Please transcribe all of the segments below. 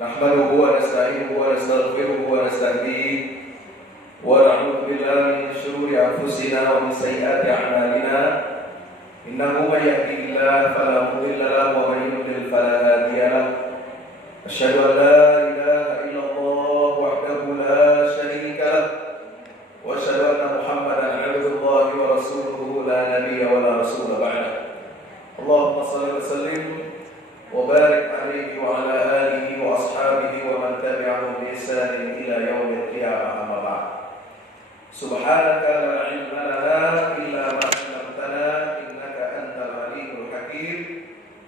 نحمده ونستعينه ونستغفره ونستهديه ونعوذ بالله من شرور أنفسنا ومن سيئات أعمالنا إنه من يهده الله فلا مضل له ومن يضلل فلا هادي له أشهد أن لا إله إلا الله وحده لا شريك له وأشهد أن محمدا عبد الله ورسوله لا نبي ولا رسول بعده اللهم صل وسلم وبارك عليه وعلى آله وأصحابه ومن تبعهم بإحسان إلى يوم القيامة أما بعد سبحانك لا علم لنا إلا ما علمتنا إنك أنت العليم الحكيم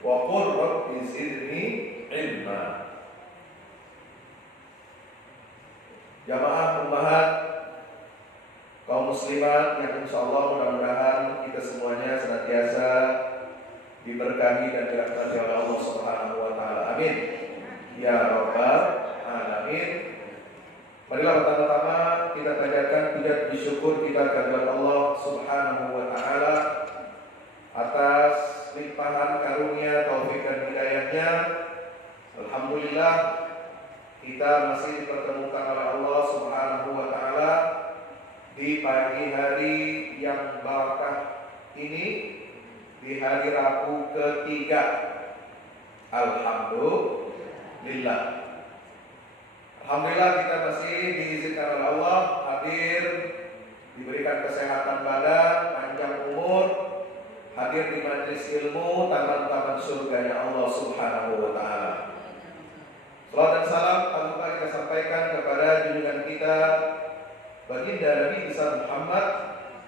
وقل رب زدني علما. Jamaah ummahat kaum muslimat yang insyaallah mudah-mudahan kita semuanya senantiasa diberkahi dan dirahmati oleh Allah Subhanahu wa taala. Amin. Ya rabbal alamin. Marilah pertama-tama kita panjatkan puja puji syukur kita kepada Allah Subhanahu wa taala atas limpahan karunia, taufik dan hidayahnya. Alhamdulillah kita masih dipertemukan oleh Allah Subhanahu wa taala di pagi hari yang barakah ini, di hari Rabu ketiga. Alhamdulillah. Alhamdulillah kita masih diizinkan oleh Allah hadir, diberikan kesehatan badan, panjang umur, hadir di majelis ilmu taman-taman surganya Allah Subhanahu wa taala. Salawat dan salam tak lupa kita sampaikan kepada junjungan kita baginda Nabi besar Muhammad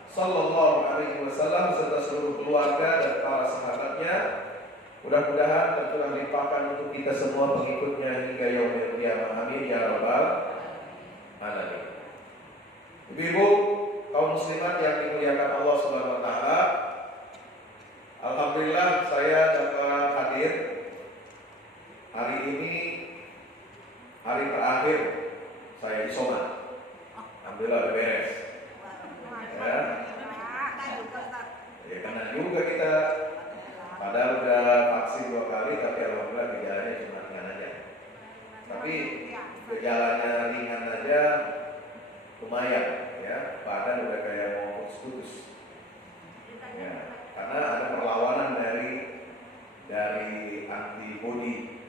sallallahu alaihi wasallam serta seluruh keluarga dan para sahabatnya. Mudah-mudahan tercurah limpahkan untuk kita semua pengikutnya hingga yaumil qiyamah. Amin ya rabbal alamin. Ibu-ibu kaum muslimat yang dimuliakan Allah Subhanahu wa taala, alhamdulillah saya dapat hadir hari ini, hari terakhir saya isoman. Alhamdulillah udah beres. Ya karena juga kita padahal udah vaksin 2 kali tapi alhamdulillah gejalanya cuma ringan aja. Tapi gejalanya ringan aja lumayan ya, badan udah kayak mau putus-putus. Ya, karena ada perlawanan dari antibodi,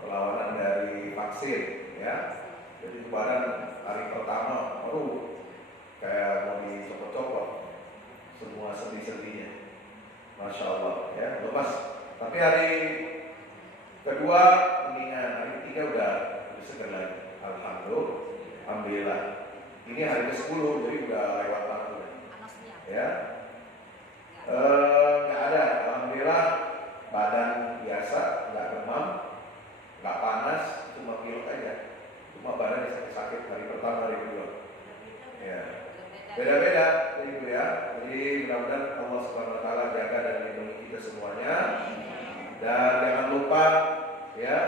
perlawanan dari vaksin ya. Jadi badan hari pertama kayak mau dicopot-copot semua sendi-sendinya. Masya Allah ya, lemas. Tapi hari kedua mendingan, hari ketiga udah seger lagi. Alhamdulillah. Ini hari ke-10 jadi udah lewat banget ya. Nggak ada, alhamdulillah badan biasa, nggak demam, nggak panas, cuma pilek aja. Cuma badan sakit-sakit hari pertama, hari kedua. Ya. Beda-beda itu ya. Jadi mudah-mudahan Allah Subhanahu wa taala jaga dan lindungi kita semuanya. Dan jangan lupa ya,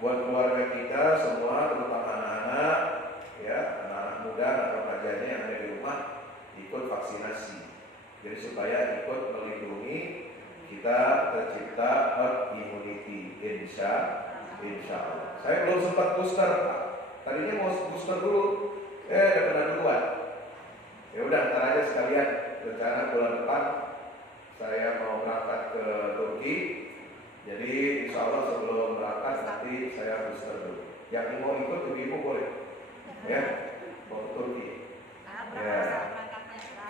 buat keluarga kita semua, terutama anak-anak ya, anak-anak muda atau remaja yang ada di rumah ikut vaksinasi. Jadi supaya ikut melindungi kita tercipta herd immunity insya Allah. Saya belum sempat booster, Pak. Tadinya mau booster dulu, udah kena duluan. Ya udah, ntar aja sekalian. Rencana bulan depan saya mau berangkat ke Turki. Jadi insya Allah sebelum berangkat nanti saya booster dulu. Yang mau ikut ibu-ibu boleh, ya, mau ke Turki. Ya,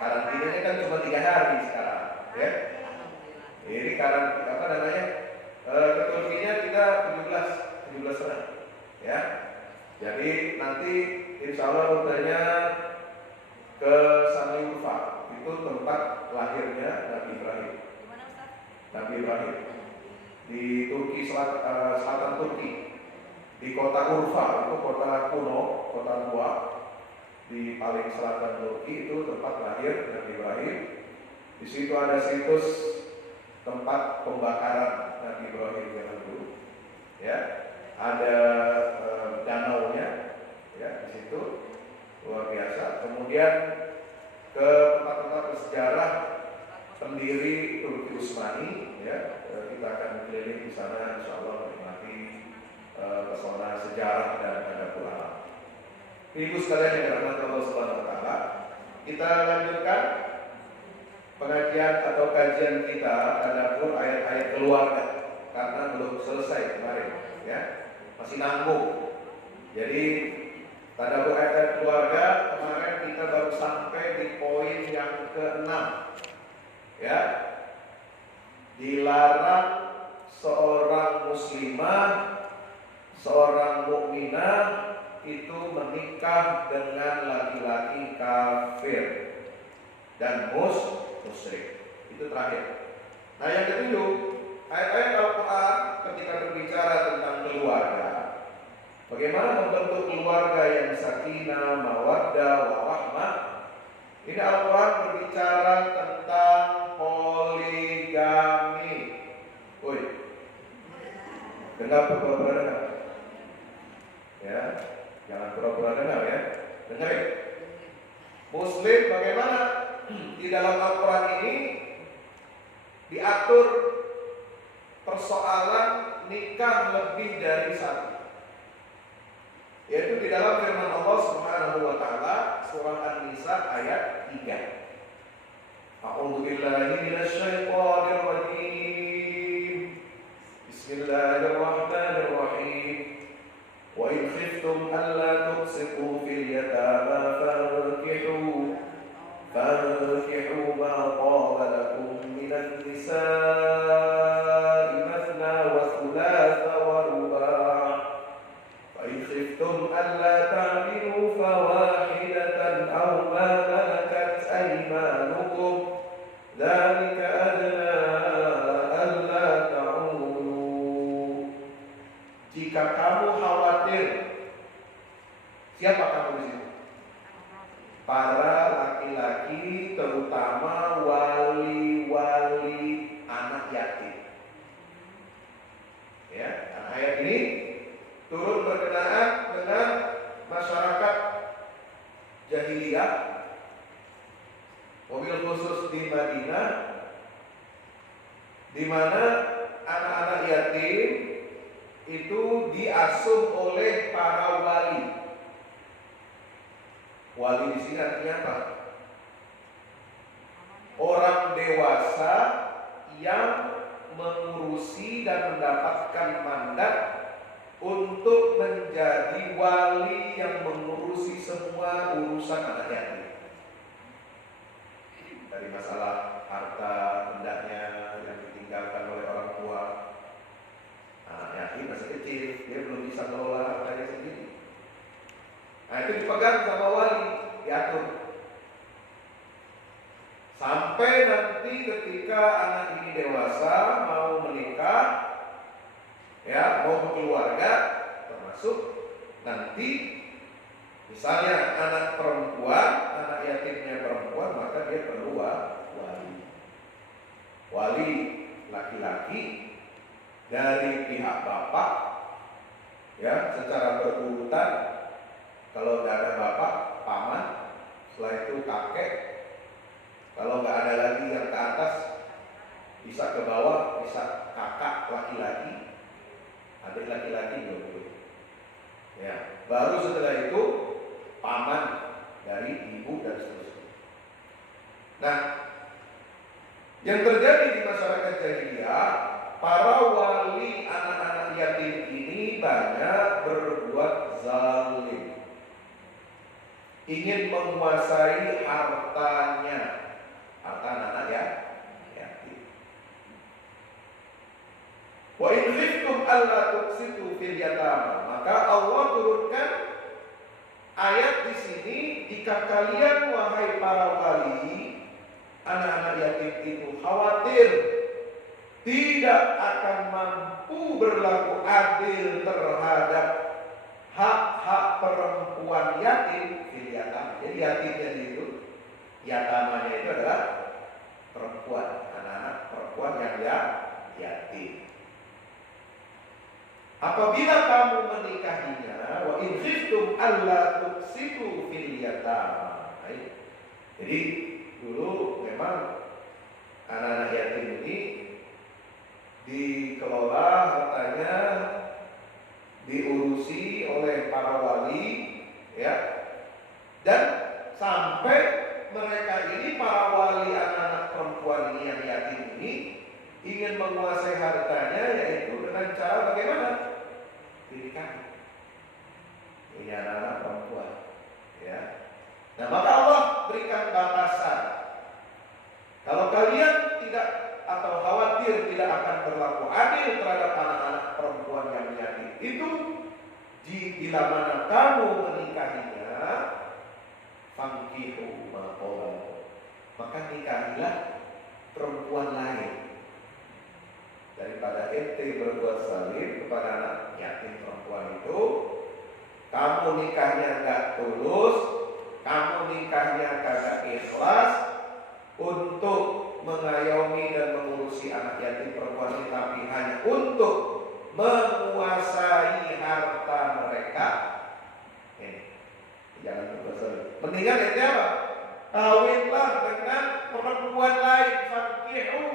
karantinanya kan cuma 3 hari sekarang, ya. Ini ke Turkinya kita 17 setengah, ya. Jadi nanti insya Allah rutenya ke Sanliurfa, itu tempat lahirnya Nabi Ibrahim. Nabi Ibrahim di Turki selatan Turki, di kota Urfa, itu kota kuno, kota tua di paling selatan Turki, itu tempat lahir Nabi Ibrahim. Di situ ada situs tempat pembakaran Nabi Ibrahim yang dulu, ya. Ada danaunya, ya di situ. Luar biasa. Kemudian ke tempat-tempat bersejarah pendiri Turki Utsmani, ya kita akan keliling di sana, insya Allah menikmati pesona sejarah sejarah dan adabul alam. Ibu sekalian yang dirahmati Allah Subhanahu wa taala, kita lanjutkan pengajian atau kajian kita adabul ayat-ayat keluarga karena belum selesai kemarin ya. Masih nanggung. Jadi tadabbur ayat keluarga kemarin kita baru sampai di poin yang ke-6 ya. Dilarang seorang muslimah, seorang mukminah itu menikah dengan laki-laki kafir dan musyrik. Itu terakhir. Nah, yang ketujuh, ayat-ayat Al-Quran ketika berbicara tentang keluarga, bagaimana membentuk keluarga yang sakinah, mawaddah, warahmah. Ini Al-Quran berbicara tentang poligami. Woi, dengar pura-pura dengar. Ya, jangan pura-pura dengar ya. Dengerin. Muslim bagaimana di dalam Al-Quran ini diatur persoalan nikah lebih dari satu. Yaitu di dalam firman Allah Subhanahu wa taala surah An-Nisa ayat 3. A'udzu billahi minasyaitonir rajim. Bismillahirrahmanirrahim. Wa in khiftum alla tuqsitu fil yatama fankihu ma qala lakum minan nisa'i mathna wa thulatha wa ruba'. خفتم ألا تعدلوا فواحدة أو ما ملكت أيمانكم ذلك أدنى ألا تعولوا. Jika kamu khawatir, siapa kamu di sini? Para laki-laki, terutama wali-wali anak yatim. Ya, ayat ini turun berkenaan dengan masyarakat jahiliyah, mobil khusus di Madinah, di mana anak-anak yatim itu diasuh oleh para wali. Wali di sini artinya apa? Orang dewasa yang mengurusi dan mendapatkan mandat untuk menjadi wali yang mengurusi semua urusan anak yatim. Dari masalah harta hendaknya yang ditinggalkan oleh orang tua. Anak yatim masih kecil, dia belum bisa mengelola hartanya sendiri. Nah, itu dipegang sama wali, diatur. Sampai nanti ketika anak ini dewasa mau menikah, ya, mau berkeluarga, termasuk nanti misalnya anak perempuan, anak yatimnya perempuan, maka dia perlu wali. Wali laki-laki dari pihak bapak, ya, secara berurutan. Kalau nggak ada bapak, paman, setelah itu kakek. Kalau nggak ada lagi yang ke atas, bisa ke bawah, bisa kakak laki-laki. Adik laki-laki juga boleh. Ya, baru setelah itu paman dari ibu dan seterusnya. Nah, yang terjadi di masyarakat jahiliyah, para wali anak-anak yatim ini banyak berbuat zalim, ingin menguasai hartanya, harta anak yatim. Wa in khiftum alla tuqsitu fil yatama, maka Allah turunkan ayat di sini, jika kalian wahai para wali anak-anak yatim itu khawatir tidak akan mampu berlaku adil terhadap hak-hak perempuan yatim fil yatama. Jadi yatimnya itu, yatamanya itu adalah perempuan, anak-anak perempuan yang yatim. Apabila kamu menikahinya, wa in khiftum alla tuqsitu fil yatama. Jadi dulu memang anak-anak yatim ini dikelola hartanya diurusi oleh para wali, ya, dan sampai mereka ini, para wali anak-anak perempuan ini yang yatim ini, ingin menguasai hartanya, yaitu dengan cara bagaimana? Dinikahi. Ini anak-anak perempuan, ya. Nah, maka Allah berikan batasan. Kalau kalian tidak atau khawatir tidak akan berlaku adil terhadap anak-anak perempuan yang yatim itu, bila mana kamu menikahinya, fankihu ma qala, maka nikahilah perempuan lain daripada ente berbuat zalim kepada anak yatim perempuan itu. Kamu nikahnya enggak tulus, kamu nikahnya kagak ikhlas untuk mengayomi dan mengurusi anak yatim perempuan ini, tapi hanya untuk menguasai harta mereka. Jangan berbuat zalim. Mendingan ente apa? Kawinlah dengan perempuan lain, fankihu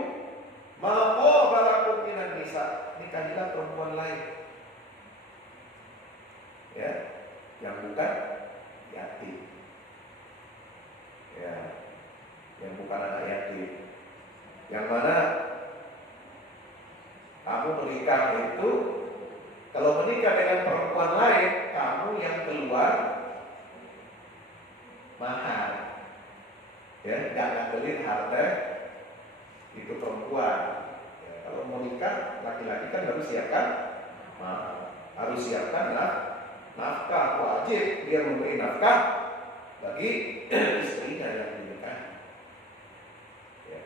ma qala minan nisa, nikahilah perempuan lain, ya, yang bukan yatim, ya, yang bukan anak yatim, yang mana kamu menikah itu, kalau menikah dengan perempuan lain, kamu yang keluar mahar, ya, jangan beli harta itu perempuan. Ya, kalau mau nikah laki-laki kan harus siapkan harus siapkan nafkah, wajib dia memberi nafkah bagi istrinya yang dinikahi. Ya.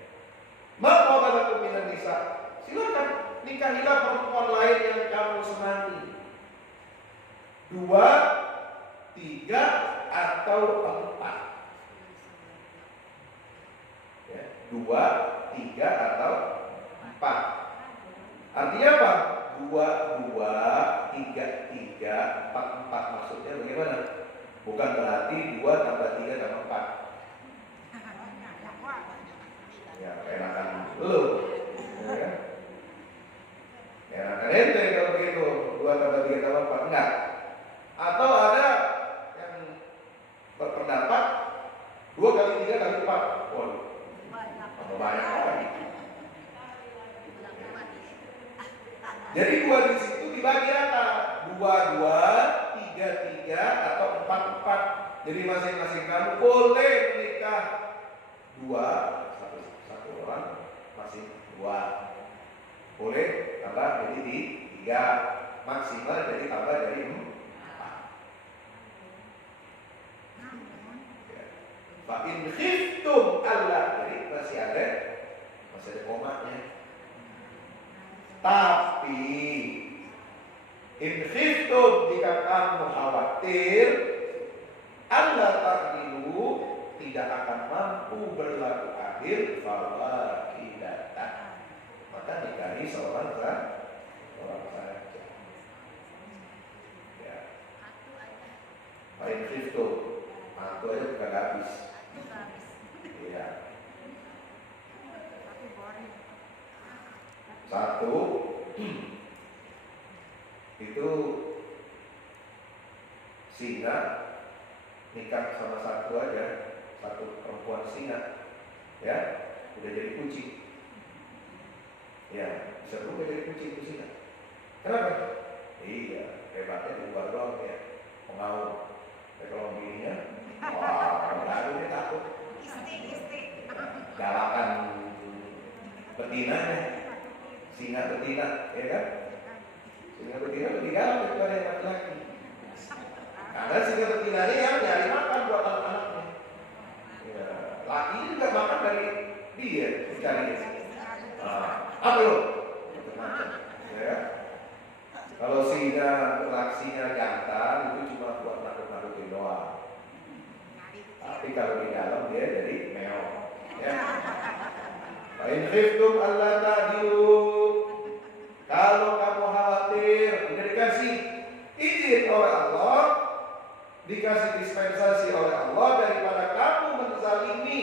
Maka balakum minan nisa, silakan nikahilah perempuan lain yang kamu senangi, 2, 3 atau 4. Ya, 2, 3 atau 4. Artinya apa? 2, 3, 3, 4, 4. Maksudnya bagaimana? Bukan berarti 2 tambah 3 tambah 4. Ya, enakan belum. Ya. Enakan ente kalau begitu. 2 tambah 3 tambah 4. Enggak. Atau ada yang berpendapat 2 kali 3 kali 4. Waduh, banyak orang. Jadi 2 di situ dibagi rata, 2, 3, 3 atau 4, 4. Jadi masing-masing kamu boleh menikah 2, satu orang masing 2. Boleh tambah jadi 3, maksimal jadi tambah jadi 4. Fa in khiftum alla, jadi masih ada komanya. Tapi in khiftum, jika kamu khawatir, alla ta'dilu, tidak akan mampu berlaku adil, fawahidatan, maka nikahi seorang saja. Ya. Fa in khiftum, mantu aja bukan habis. Iya. 1 itu singa nikah sama 1 aja, 1 perempuan singa, ya, udah jadi kucing. Ya, bisa berubah jadi kucing itu singa. Kenapa? Iya, hebatnya di luar doang ya, pengaruh. Kalau bininya, wah, baru dia takut. Galakan betinanya, singa betina, ya kan? Singa betina lebih galak daripada yang laki-laki. Karena singa betina ini yang nyari makan buat anak-anaknya. Ya, laki juga makan dari dia, dicari. Apa lo? Macam-macam, ya. Kalau singa beraksinya jantan itu cuma buat nakut-nakutin doang. Tapi kalau di dalam dia jadi meong. Ya. Fa in khiftum alla ta'dilu, kalau kamu khawatir, udah dikasih izin oleh Allah, dikasih dispensasi oleh Allah daripada kamu menzalimi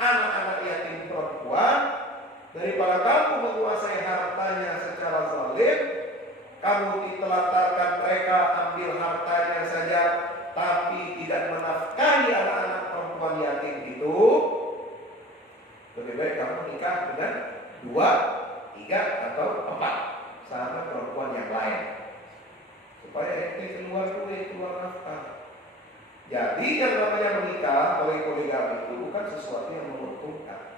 anak-anak yatim perempuan, daripada kamu menguasai hartanya secara zalim, kamu ditelantarkan mereka, ambil hartanya saja, tapi tidak menafkahi anak-anak perempuan yatim itu, lebih baik kamu nikah dengan 2, 3, atau 4 sama perempuan yang lain, supaya ente keluar duit, keluar nafkah. Jadi yang namanya menikah oleh poligami itu bukan sesuatu yang menguntungkan.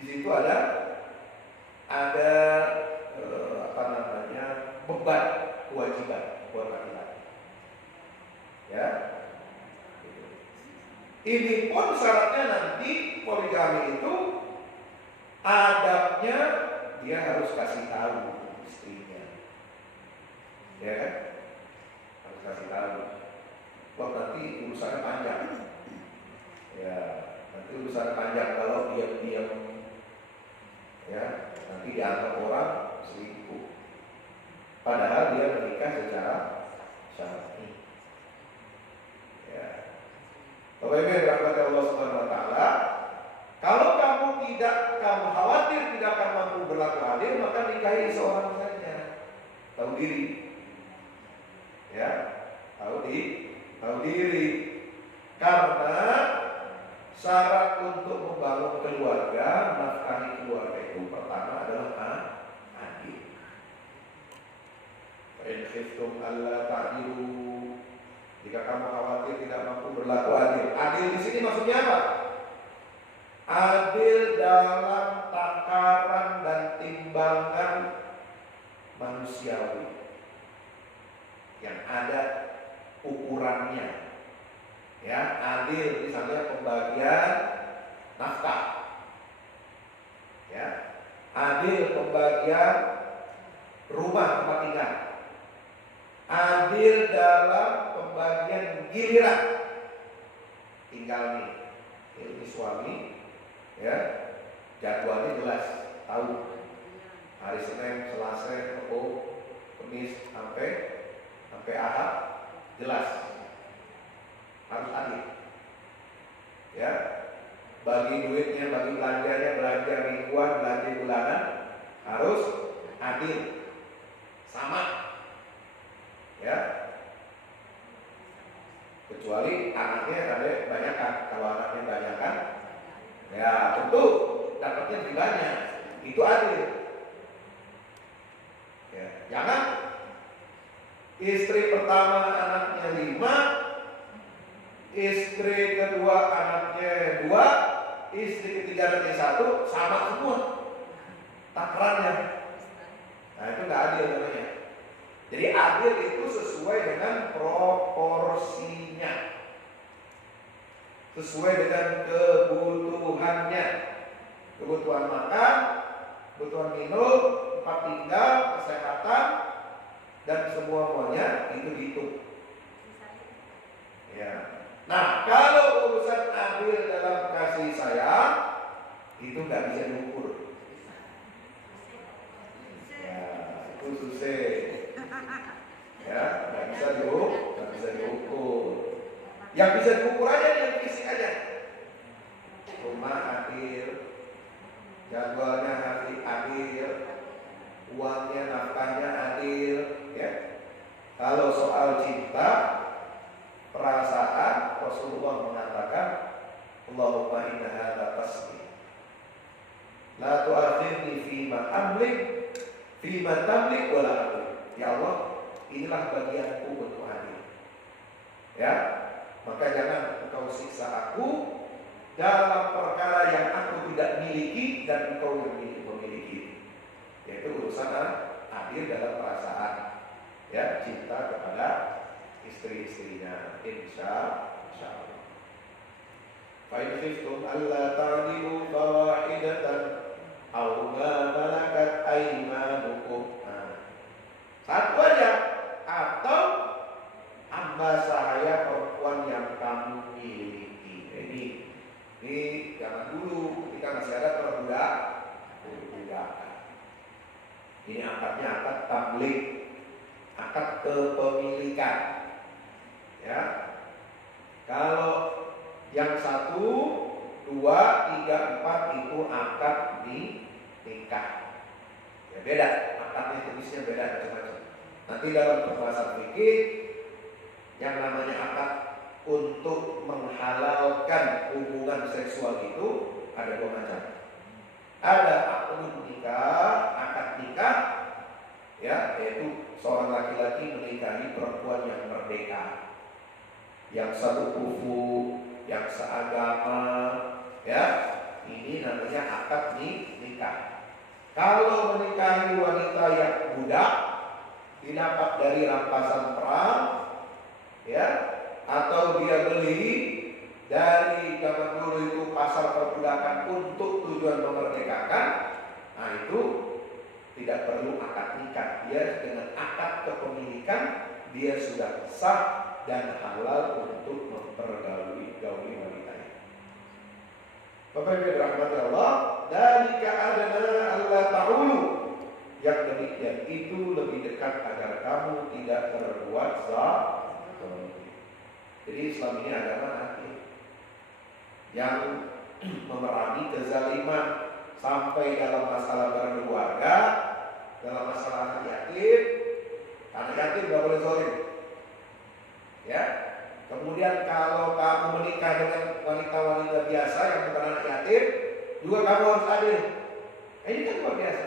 Di situ ada beban, kewajiban buat laki-laki. Ya. Ini pun syaratnya nanti poligami itu adabnya dia harus kasih tahu istrinya. Ya kan? Harus kasih tahu. Wah, nanti urusannya panjang. Ya, nanti urusannya panjang kalau diam-diam. Ya, nanti dianggap orang selingkuh. Padahal dia menikah secara syar'i. Ya. Bapak Ibu yang dirahmati Allah Subhanahu wa taala, kalau kamu khawatir tidak akan mampu berlaku adil, maka nikahi seorang saja. Tahu diri. Ya, tahu diri. Karena syarat untuk membangun keluarga, nafkahi keluarga itu pertama adalah adil. In khiftum alla ta'dilu, jika kamu khawatir tidak mampu berlaku adil. Adil di sini maksudnya apa? Adil dalam takaran dan timbangan manusiawi yang ada ukurannya. Ya, adil misalnya pembagian nafkah. Ya, adil pembagian rumah tempat tinggal. Adil dalam pembagian giliran. Tinggal nih, ini suami, ya, jadwalnya jelas, tahu. Hari Senin, Selasa, Rabu, Kamis sampai Ahad jelas. Harus adil. Ya. Bagi duitnya, bagi belanjanya, belanja mingguan, belanja bulanan harus adil. Sama. Ya. Kecuali anaknya ada banyakan. Kalau anaknya banyakan, ya tentu dapatnya lebih banyak. Itu adil. Ya. Jangan istri pertama anaknya 5, istri kedua anaknya 2, istri ketiga anaknya 1, sama semua takarannya. Nah, itu nggak adil namanya. Jadi adil itu sesuai dengan proporsinya, sesuai dengan kebutuhannya, kebutuhan makan, kebutuhan minum, tempat tinggal, kesehatan, dan semuanya itu dihitung. Ya. Nah, kalau urusan adil dalam kasih sayang itu nggak bisa diukur. Ya, itu susah. Ya, nggak bisa diukur. Yang bisa diukur aja yang fisik aja. Rumah adil, jadwalnya adil, uangnya, nafkahnya adil. Ya. Kalau soal cinta, perasaan, Rasulullah mengatakan, Allahumma inna hadza qasdi la tu'akhirni fima tamlik wala amlik. Ya Allah, inilah bagianku untuk adil. Ya, maka jangan engkau siksa aku dalam perkara yang aku tidak miliki dan engkau yang memiliki. Yaitu urusan adil dalam perasaan. Ya, cinta kepada istri-istrinya, insya Allah. Fa in khiftum alla ta'dilu fawahidatan aw ma malakat aymanukum. Satu aja, atau hamba sahaya perempuan yang kamu miliki. Ini jangan dulu ketika masih ada perbudakan. Ini akadnya akad tamlik, akad kepemilikan. Ya, kalau yang 1, 2, 3, 4 itu akad nikah. Ya beda, akadnya jenisnya beda macam-macam. Nanti dalam pembahasan fikih yang namanya akad untuk menghalalkan hubungan seksual itu ada dua macam. Ada akad nikah, ya, yaitu seorang laki-laki menikahi perempuan yang merdeka, yang satu kufu, yang seagama, ya, ini namanya akad nikah. Kalau menikahi wanita yang budak, didapat dari rampasan perang, ya, atau dia beli dari zaman dulu itu pasar perbudakan untuk tujuan memerdekakan, nah itu tidak perlu akad nikah. Dia dengan akad kepemilikan dia sudah sah dan halal untuk mempergauli wanitanya. Bapak Ibu dirahmati Allah, dzalika adna alla ta'ulu. Yang demikian itu lebih dekat agar kamu tidak berbuat zalim. Jadi Islam ini agama adil yang memerangi kezaliman sampai dalam masalah berkeluarga, dalam masalah anak yatim. Anak yatim tidak boleh zalim. Ya. Kemudian kalau kamu menikah dengan wanita-wanita biasa yang bukan anak yatim, juga kamu harus adil. Ini kan luar biasa.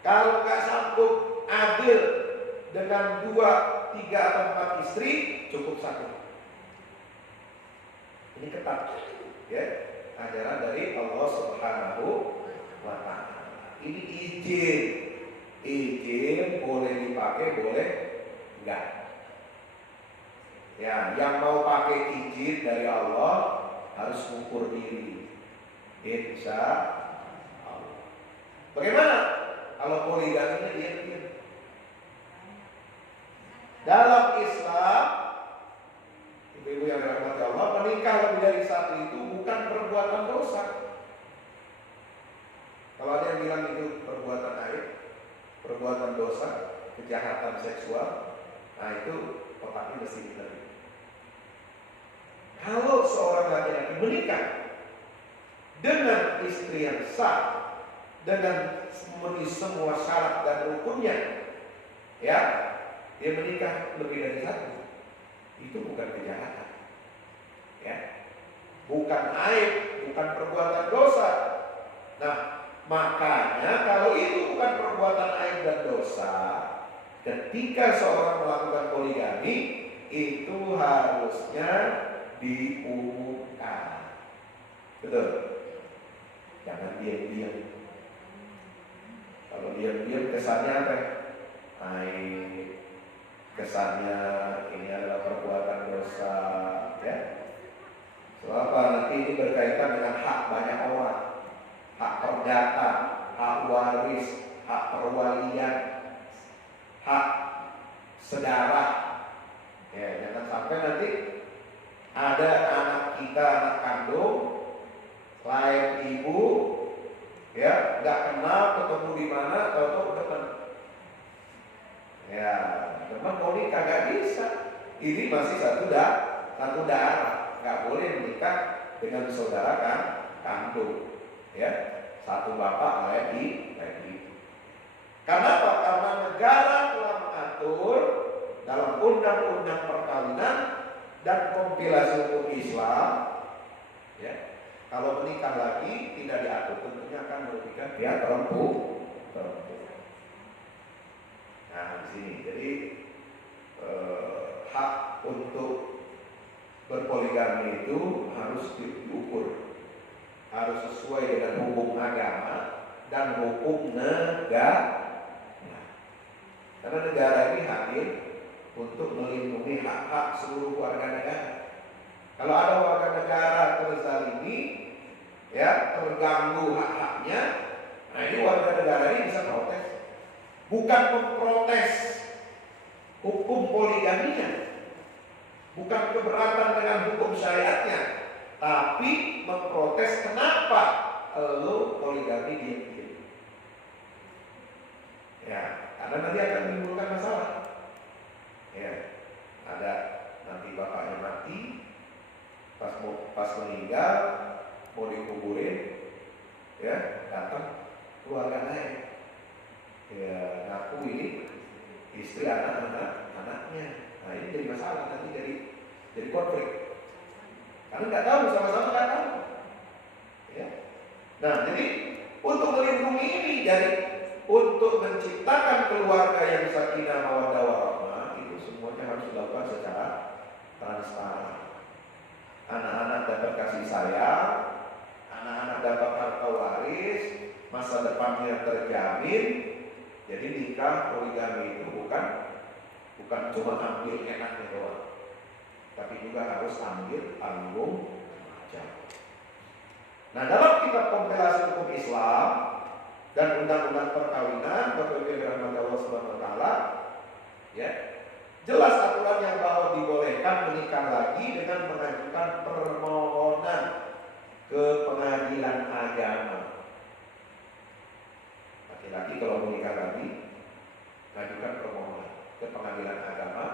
Kalau nggak sanggup adil dengan 2, 3 atau 4 istri, cukup 1. Ini ketat, ya, ajaran dari Allah Subhanahu wa Ta'ala. Ini izin boleh dipakai, boleh enggak. Ya, yang mau pakai izin dari Allah harus mengukur diri. Insya Allah. Bagaimana kalau poligaminya diam-diam? Dalam Islam, ibu-ibu yang dirahmati Allah, menikah lebih dari 1 itu bukan perbuatan dosa. Kalau ada yang bilang itu perbuatan aib, perbuatan dosa, kejahatan seksual, nah itu otaknya mesti diterima. Kalau seorang laki-laki menikah dengan istri yang sah, dengan memenuhi semua syarat dan rukunnya, ya, dia menikah lebih dari 1, itu bukan kejahatan, ya, bukan aib, bukan perbuatan dosa. Nah, makanya kalau itu bukan perbuatan aib dan dosa, ketika seorang melakukan poligami itu harusnya diumumkan. Betul? Jangan diam-diam. Kalau diam-diam kesannya apa? Aib. Kesannya ini adalah perbuatan dosa, ya. Sebab nanti ini berkaitan dengan hak banyak orang. Hak perdata, hak waris, hak perwalian, hak saudara. Ya, jangan sampai nanti ada anak kita, anak kandung, lain ibu, ya, nggak kenal, ketemu di mana, tahu-tahu teman. Ya, teman mau nikah nggak bisa. Ini masih satu darah, nggak boleh menikah dengan saudara kandung. Ya, satu bapak lain ibu. Karena apa? Karena negara telah mengatur dalam undang-undang perkawinan dan kompilasi hukum Islam, ya, kalau menikah lagi tidak diatur, tentunya akan merugikan pihak perempuan. Nah, di sini jadi hak untuk berpoligami itu harus diukur, harus sesuai dengan hukum agama dan hukum negara. Karena negara ini hadir untuk melindungi hak-hak seluruh warga negara. Kalau ada warga negara terzalimi, ya, terganggu hak-haknya, nah ini warga negara ini bisa protes. Bukan memprotes hukum poligaminya, bukan keberatan dengan hukum syariatnya, tapi memprotes kenapa lo poligami diam-diam. Ya, karena nanti akan menimbulkan masalah. Ya, ada nanti bapaknya mati, pas meninggal mau dikuburin, ya, datang keluarga lain. Ya, ngaku ini istri anaknya. Nah ini jadi masalah, nanti jadi konflik. Karena nggak tahu, sama-sama nggak tahu. Ya. Nah jadi untuk melindungi ini, jadi untuk menciptakan keluarga yang sakinah mawaddah warahmah, itu semuanya harus dilakukan secara transparan. Anak-anak dapat kasih sayang, anak-anak dapat harta waris, masa depannya terjamin. Jadi nikah poligami itu bukan cuma ambil enaknya doang, tapi juga harus ambil tanggung jawab. Nah, dalam kitab kompilasi hukum Islam dan undang-undang perkawinan, Bapak-Ibu Allah Subhanahu wa taala, ya, jelas aturannya bahwa dibolehkan menikah lagi dengan mengajukan permohonan ke pengadilan agama. Laki-laki kalau menikah lagi, mengajukan permohonan ke pengadilan agama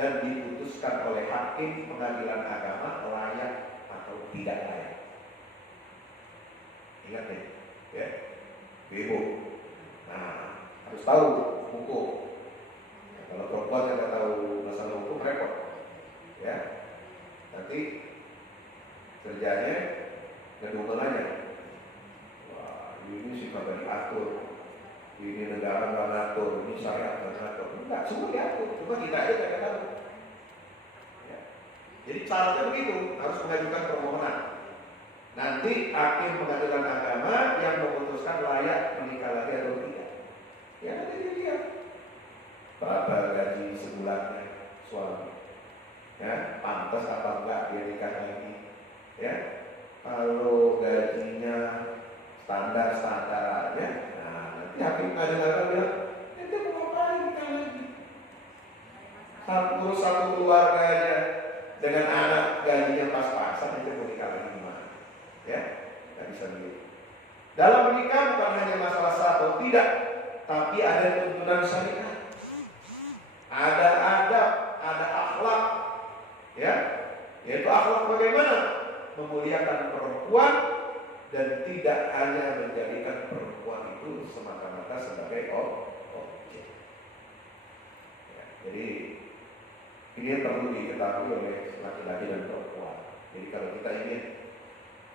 dan diputuskan oleh hakim pengadilan agama layak atau tidak layak. Ingat nih, ya, ibu. Nah, harus tahu hukum. Ya, kalau perempuan yang nggak tahu masalah hukum repot, ya. Nanti kerjanya ngedumel aja. Wah, ini sih kagak diatur. Ini negara nggak ngatur, ini syariat nggak ngatur. Enggak, semua diatur. Cuma kita aja nggak tahu. Ya. Jadi syaratnya begitu, harus mengajukan permohonan. Nanti hakim pengadilan agama yang memutuskan layak menikah lagi atau tidak. Ya nanti dia lihat berapa gaji sebulannya suami. Ya, pantas apa enggak dia nikah lagi. Ya, kalau gajinya standar aja. Hakim pengadilan bilang, itu mau ngapain nikah lagi? Satu keluarga aja dengan anak gajinya pas-pasan, itu mau nikah lagi gimana? Ya, nggak bisa begitu. Dalam menikah bukan hanya masalah sah atau tidak, tapi ada tuntunan syariat, ada adab, ada akhlak, ya, yaitu akhlak bagaimana memuliakan perempuan dan tidak hanya menjadikan perempuan itu semata-mata sebagai objek. Ya, jadi ini yang perlu diketahui oleh laki-laki dan perempuan. Jadi kalau kita ingin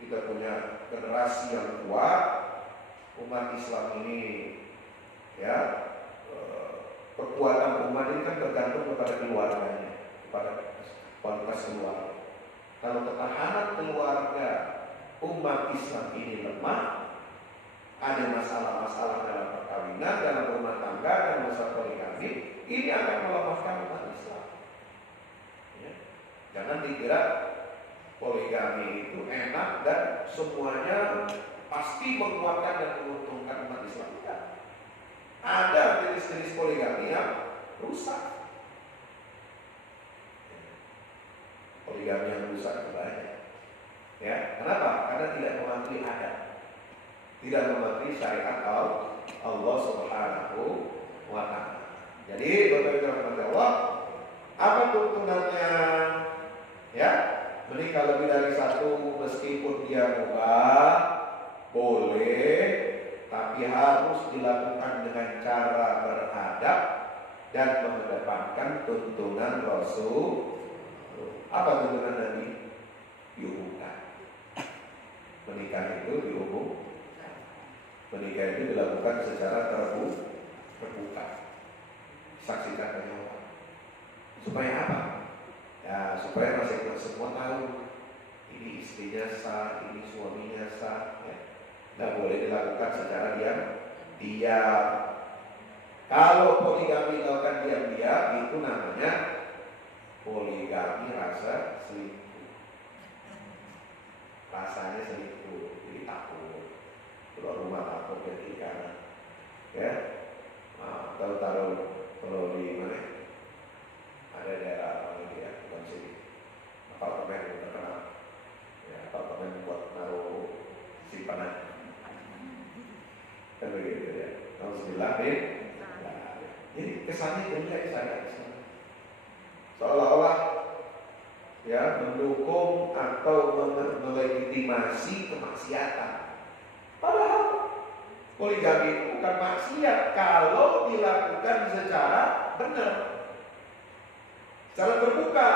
kita punya generasi yang kuat, umat Islam ini, ya, kekuatan umat ini kan tergantung kepada keluarganya, kepada kualitas keluarga. Kalau ketahanan keluarga umat Islam ini lemah, ada masalah-masalah dalam perkawinan, dalam rumah tangga, dan masalah poligami, ini akan melemahkan umat Islam. Ya. Jangan dikira poligami itu enak dan semuanya pasti menguatkan dan menguntungkan umat Islam. Tidak. Ada jenis-jenis poligami yang rusak. Poligami yang rusak itu banyak. Ya, kenapa? Karena tidak mematuhi adab, tidak mematuhi syariat Allah Subhanahu wa ta'ala. Jadi, Bapak-Ibu Allah, apa tuntunannya? Ya, menikah lebih dari satu meskipun dia mubah, boleh, tapi harus dilakukan dengan cara beradab dan mengedepankan tuntunan Rasul. Apa tuntunan Nabi? Diumumkan. Menikah itu diumumkan. Menikah itu dilakukan secara terbuka. Saksikan banyak orang. Supaya apa? Ya, supaya masing-masing semua tahu ini istrinya sah, ini suaminya sah. Ya. Nggak boleh dilakukan secara diam. Kalau poligami dilakukan diam-diam, itu namanya poligami rasa selingkuh. Rasanya selingkuh, jadi takut. Keluar rumah takut ketika, ya. Nah, taruh kalau di mana? Ada daerah apa lagi ya? Bukan sini. Apartemen yang terkenal. Ya, apartemen buat naruh simpanan. Kan begitu ya. Alhamdulillah deh. Jadi kesannya jelek saya. Seolah-olah ya mendukung atau melegitimasi kemaksiatan. Padahal Poligami itu bukan maksiat kalau dilakukan secara benar, secara terbuka.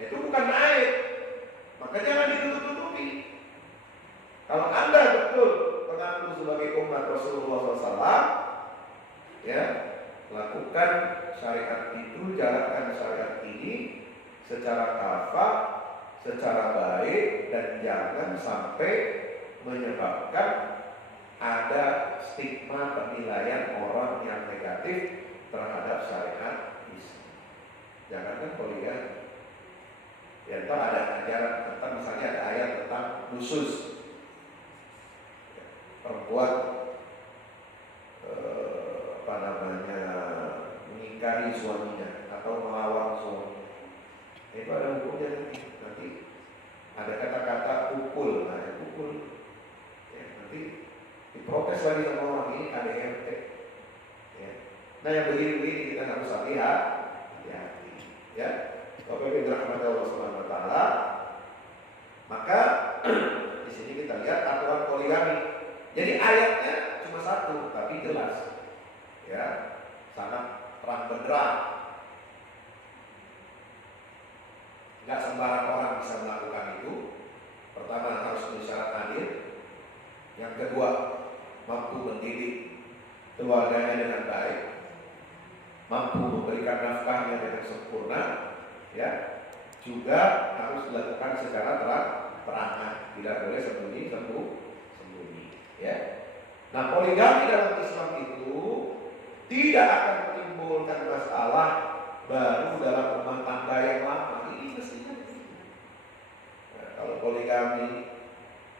Itu bukan aib, maka jangan ditutup-tutupi. Kalau Anda betul mengaku sebagai umat Rasulullah SAW, ya, lakukan syariat itu, jalankan syariat ini secara kafah, secara baik, dan jangan sampai menyebabkan ada stigma penilaian orang yang negatif terhadap syariat Islam. Jangankan poligami. Ya, entah ada ajaran tentang, misalnya ada ayat tentang khusus perempuan mengingkari suaminya atau melawan suaminya, itu ada hukumnya. Nanti ada kata-kata pukul, pukul, ya, nanti diprotes lagi sama orang ini KDRT. Ya. Nah, yang begini-begini kita harus hati-hati, ya. Bapak Ibu dirahmati Allah Subhanahu wa taala. Maka di sini kita lihat aturan poligami. Jadi ayatnya cuma satu tapi jelas. Ya, sangat terang benderang. Enggak sembarang orang bisa melakukan itu. Pertama harus bersyarat adil. Yang kedua, mampu mendidik keluarganya dengan baik, mampu memberikan nafkahnya dengan sempurna. Ya, juga harus dilakukan secara terang-terangan, tidak boleh sembunyi. Ya. Nah, poligami dalam Islam itu tidak akan menimbulkan masalah baru dalam rumah tangga yang lama. Ini mestinya. Nah, kalau poligami,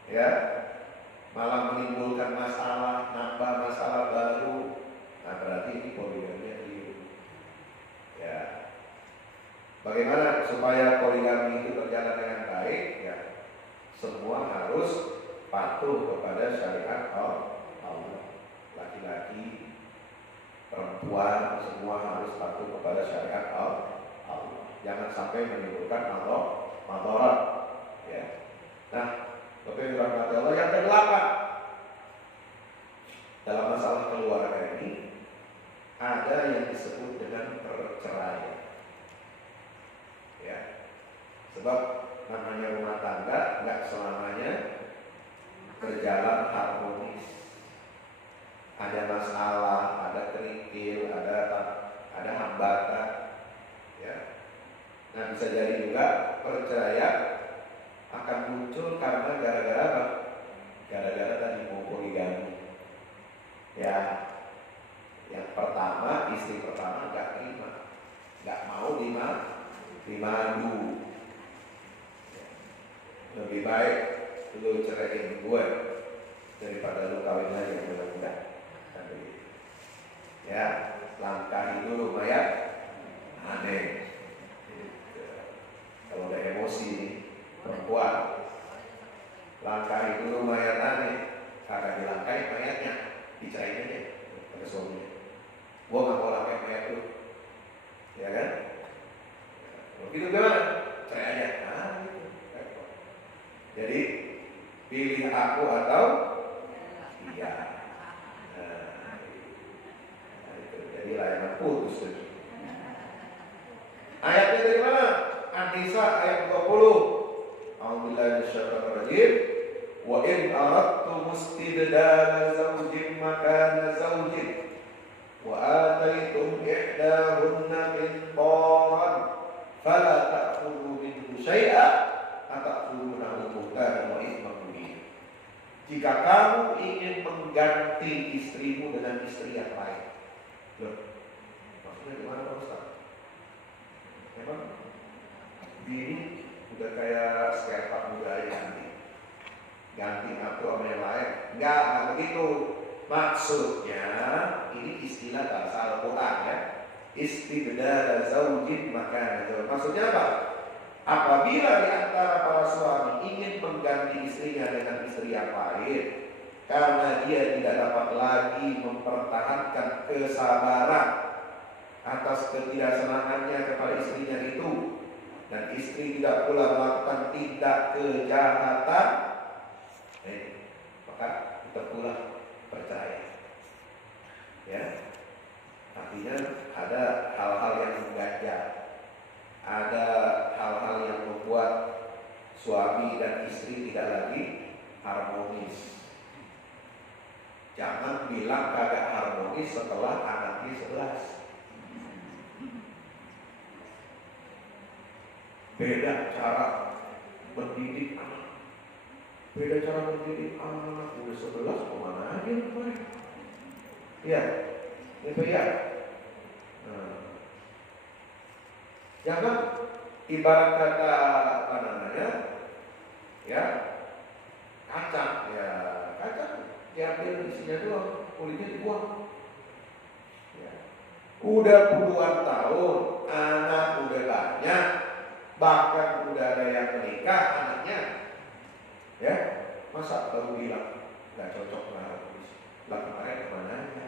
ya, malah menimbulkan masalah, nambah masalah baru, nah berarti ini poligaminya keliru. Ya. Bagaimana supaya poligami itu berjalan dengan baik? Ya, semua harus patuh kepada syariat Allah. Laki-laki, perempuan, semua harus patuh kepada syariat Allah. Jangan sampai menimbulkan madarat. Ya. Nah, Bapak Ibu rahmati Allah, yang ke-8 dalam masalah keluarga ini ada yang disebut dengan perceraian. Ya, sebab namanya rumah tangga nggak selamanya berjalan harmonis. Ada masalah, ada kerikil, ada hambatan. Ya. Nah, bisa jadi juga perceraian akan muncul karena gara-gara apa? Gara-gara tadi mau poligami. Ya, yang pertama, istri pertama nggak terima, nggak mau dimadu. Lebih baik lu ceraiin gue daripada lu kawin lagi yang muda-muda. Ya, langkah itu lumayan aneh. Kalau udah emosi perempuan, langkah itu lumayan aneh. Karena dilangkahi mayatnya, dicerain aja pada suaminya. Gua nggak mau langkah mayat lu, ya kan? Begitu gimana? Cerai aja. Nah, gitu. Jadi pilih aku atau iya. Nah, itu. Jadi layanan putus. Ayatnya dari mana? An-Nisa ayat 20. A'udzubillahi minasyaitonir rajim. Wa in aradtum istibdala zawjin makana zawjin wa ataytum ihdahunna qintaran fala ta'khudhu minhu syai'an ata'khudhunahu buhtanan wa ithman mubin. Jika kamu ingin mengganti istrimu dengan istri yang lain. Loh, maksudnya gimana Pak Ustaz? Memang bini udah kayak spare part muda aja ganti aku sama yang lain? Enggak begitu. Maksudnya ini istilah bahasa Al-Quran, ya. Istibdala zaujin makana zaujin. Maksudnya apa? Apabila di antara para suami ingin mengganti istrinya dengan istri yang lain karena dia tidak dapat lagi mempertahankan kesabaran atas ketidaksenangannya kepada istrinya itu, dan istri tidak pula melakukan tindak kejahatan, maka kita pula perceraian. Ya, artinya ada hal-hal yang mengganjal, ada hal-hal yang membuat suami dan istri tidak lagi harmonis. Jangan bilang kagak harmonis setelah anaknya 11. Beda cara mendidik anak. Beda cara mendidik anak. Udah 11 kemana aja kemarin? Iya, itu ya. Jangan ibarat kata apa namanya, ya, kacang, ya kacang diambil isinya doang, kulitnya dibuang. Ya. Udah puluhan tahun, anak udah banyak, bahkan udah ada yang menikah anaknya, ya, masa baru bilang nggak cocok lah kemarin kemana aja,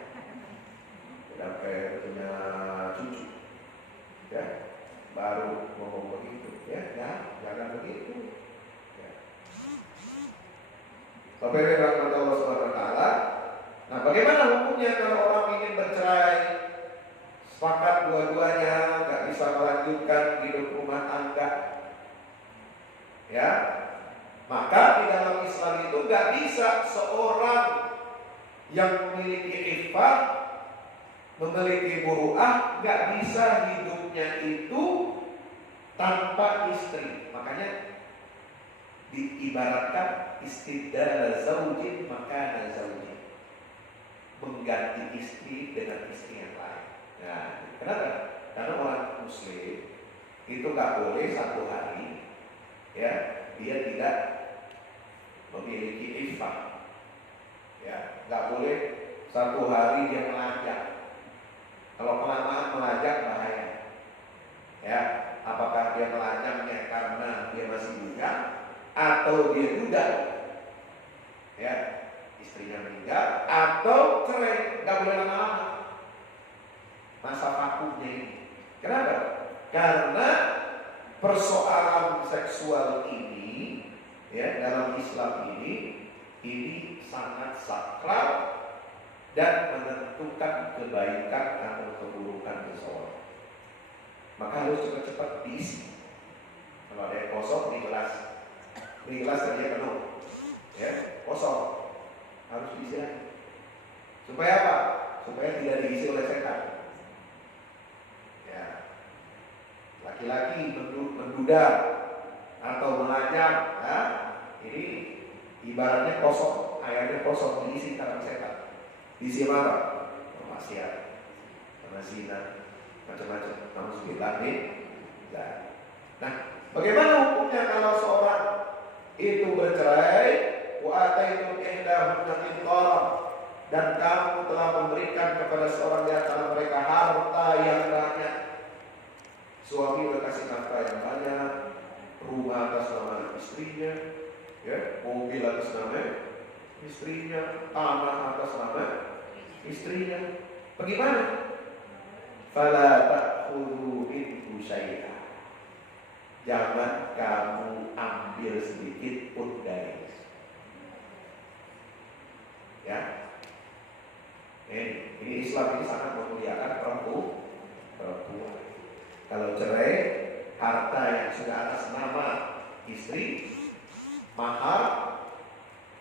udah kayak punya cucu, ya, baru ngomong begitu, ya, jangan begitu. Bapak Ibu yang dirahmati Allah Subhanahu wa taala. Nah, bagaimana hukumnya kalau orang ingin bercerai? Sepakat dua-duanya nggak bisa melanjutkan hidup rumah tangga. Ya. Maka di dalam Islam itu nggak bisa seorang yang memiliki iffah, memiliki muru'ah, nggak bisa hidupnya itu tanpa istri. Makanya diibaratkan istibdal zaujin makana zaujin, mengganti istri dengan istri yang lain. Nah, kenapa? Karena orang Muslim itu nggak boleh satu hari, ya, dia tidak memiliki iffah, ya, nggak boleh satu hari dia melajak. Kalau kelamaan melajak bahaya, ya. Apakah dia melajangnya karena dia masih muda atau dia duda, ya, istrinya meninggal atau cerai, nggak boleh lama-lama masa vakumnya ini. Kenapa? Karena persoalan seksual ini, ya, dalam Islam ini sangat sakral dan menentukan kebaikan atau keburukan seseorang. Maka harus cepat-cepat diisi. Kalau ada yang kosong, ini gelas saja penuh, ya, kosong, harus diisi lagi. Supaya apa? Supaya tidak diisi oleh setan. Ya, laki-laki menduda atau melajang, ya, ini ibaratnya kosong, airnya kosong, diisi karena setan. Diisi apa? Maksiat, karena zina, macam-macam. Alhamdulillah nih. Nah, bagaimana hukumnya kalau seorang itu bercerai, wa ataitum ihdahunna qintaran, dan kamu telah memberikan kepada seorang di antara mereka harta yang banyak. Suami udah kasih nafkah yang banyak, rumah atas nama istrinya, ya, mobil atas nama istrinya, tanah atas nama istrinya. Bagaimana? Fala ta'khudhu minhu syai'an. Jangan kamu ambil sedikit pun dari itu. Ya, ini Islam ini sangat memuliakan perempuan. Kalau cerai, harta yang sudah atas nama istri, mahar,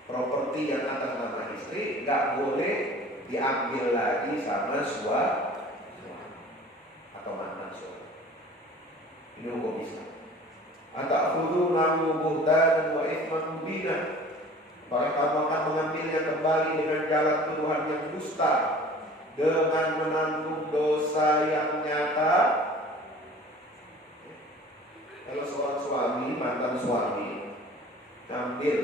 properti yang atas nama istri, nggak boleh diambil lagi sama suami atau mantan suami. Ini hukum Islam. Ata'khudhunahu buhtanan wa itsman mubina. Maka kamu akan mengambilnya kembali dengan jalan tuduhan yang dusta, dengan menanggung dosa yang nyata. Kalau seorang suami, mantan suami, ambil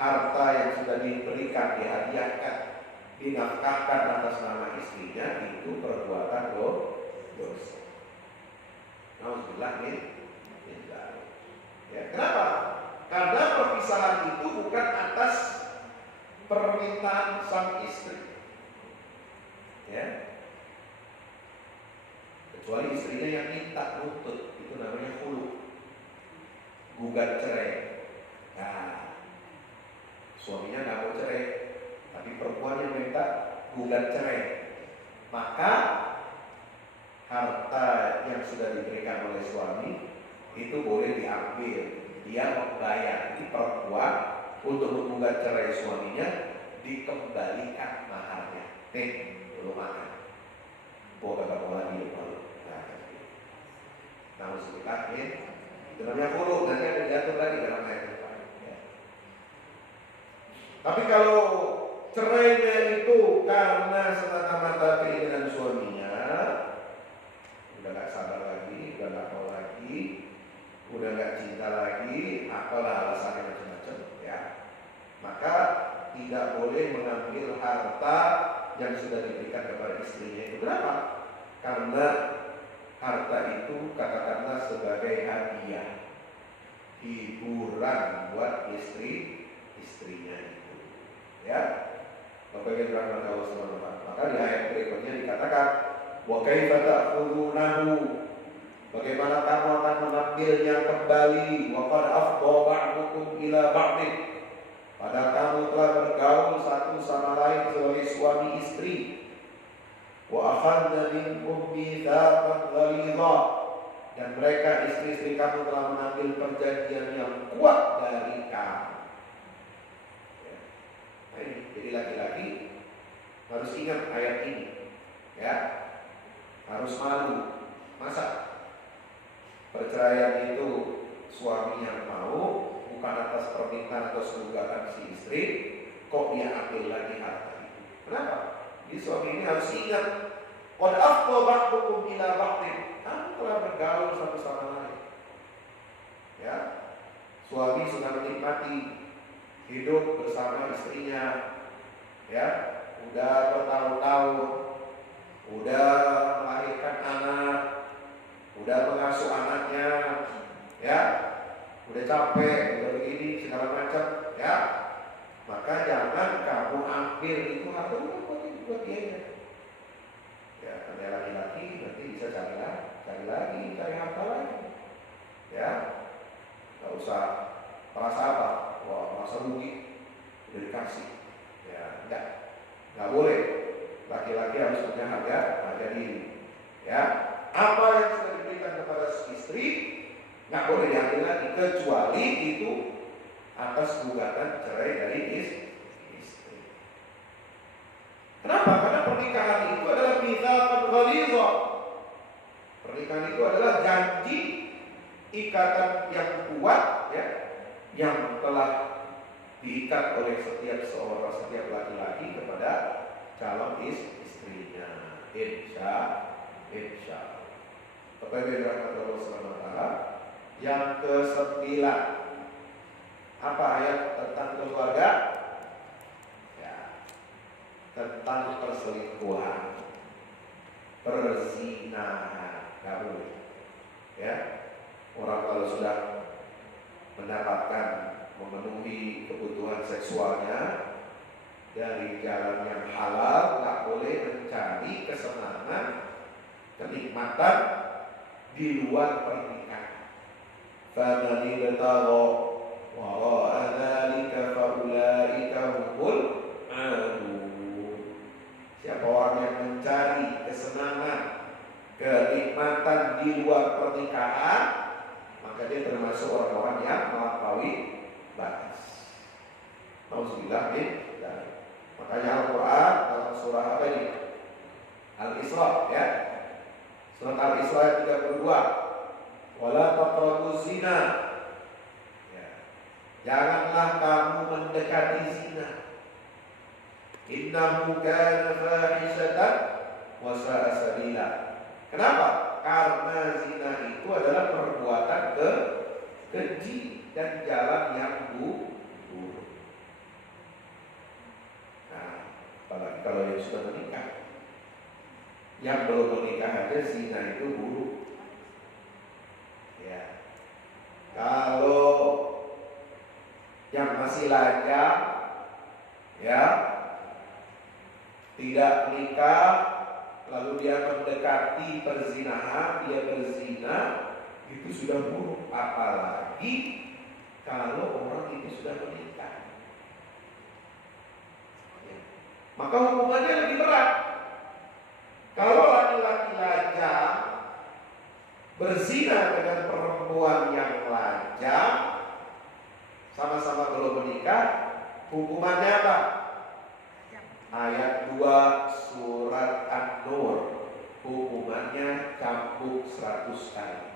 harta yang sudah diberikan, dihadiahkan, dinafkahkan atas nama istrinya, itu perbuatan dosa. Alhamdulillah nih. Ya, kenapa? Karena perpisahan itu bukan atas permintaan sang istri, ya, kecuali istrinya yang minta nuntut, itu namanya khulu, gugat cerai. Nah, suaminya nggak mau cerai, tapi perempuan yang minta gugat cerai, maka harta yang sudah diberikan oleh suami itu boleh diambil. Dia membayar di perempuan untuk menggugat cerai suaminya, dikembalikan maharnya. Belum makan. Bukan bapak lagi lalu. Nah, kita itu namanya khulu, nanti ada diatur lagi dalam ayat depan. Ya. Tapi kalau cerainya itu karena semata-mata keinginan suaminya, udah gak sabar lagi, udah gak mau lagi, udah gak cinta lagi, apalah alasannya macam-macam, ya, maka tidak boleh mengambil harta yang sudah diberikan kepada istrinya itu. Kenapa? Karena harta itu katakanlah sebagai hadiah, hiburan buat istrinya itu, ya. Bapak yang dirahmati Allah Subhanahu wa taala. Maka di ayat berikutnya dikatakan, wa kaifa ta'khudunahu, bagaimana kamu akan mengambilnya kembali, wa qad afdha ba'dukum ila ba'din, padahal kamu telah bergaul satu sama lain sebagai suami istri. Wa akhadna minkum mitsaqan ghalidha, dan mereka istri-istri kamu telah mengambil perjanjian yang kuat dari kamu. Ya. Nah ini, jadi laki-laki harus ingat ayat ini, ya, harus malu. Masa perceraian itu suami yang mau, bukan atas permintaan atau gugatan si istri, kok dia ambil lagi harta itu? Kenapa? Jadi suami ini harus ingat, qad afdha ba'dukum ila ba'din, kamu telah bergaul satu sama lain. Ya, suami sudah menikmati hidup bersama istrinya, ya, udah bertahun-tahun, udah melahirkan anak, udah mengasuh anaknya, ya, udah capek, udah begini segala macam, ya, maka jangan kamu ambil itu harta buat dia. Ya, karena laki-laki nanti bisa cari harta lagi, ya, nggak usah merasa apa, wah merasa rugi, udah dikasih, ya, nggak boleh. Laki-laki harus punya harga diri, ya. Apa yang sudah diberikan kepada istri nggak boleh diambil lagi, kecuali itu atas gugatan cerai dari istri. Kenapa? Karena pernikahan itu adalah mitsaqan ghalidha. Pernikahan itu adalah janji, ikatan yang kuat, ya, yang telah diikat oleh setiap laki-laki kepada calon istrinya. Insya Allah. Kepada Allah Subhanahu wa taala. Yang ke-9, apa ayat tentang keluarga? Ya, tentang perselingkuhan, perzinahan, nggak boleh. Ya, orang kalau sudah mendapatkan, memenuhi kebutuhan seksualnya dari jalan yang halal, nggak boleh mencari kesenangan, kenikmatan di luar pernikahan. Faman ibtagha wara'a dzalika faulaika humul adun. Siapa orang yang mencari kesenangan, kenikmatan di luar pernikahan, maka dia termasuk orang-orang yang melampaui batas. Nauzubillah min dzalik. Makanya Al-Quran dalam surah apa ini? Al-Isra, ya. Surat Al-Isra ayat 32. Wala taqrabuz zina. Ya. Janganlah kamu mendekati zina. Innahu kana fahishatan wa sa'a sabila. Kenapa? Karena zina itu adalah perbuatan keji dan jalan yang buruk. Nah, apalagi kalau yang sudah menikah. Yang belum menikah aja zina itu buruk. Ya. Kalau yang masih lajang, ya, tidak menikah, lalu dia mendekati perzinahan, dia berzina, itu sudah buruk. Apalagi kalau orang itu sudah menikah. Ya. maka hukumannya lebih berat. Kalau laki-laki lajang berzina dengan perempuan yang lajang, sama-sama belum menikah, hukumannya apa? Ayat 2 surat An-Nur, hukumannya cambuk 100 kali.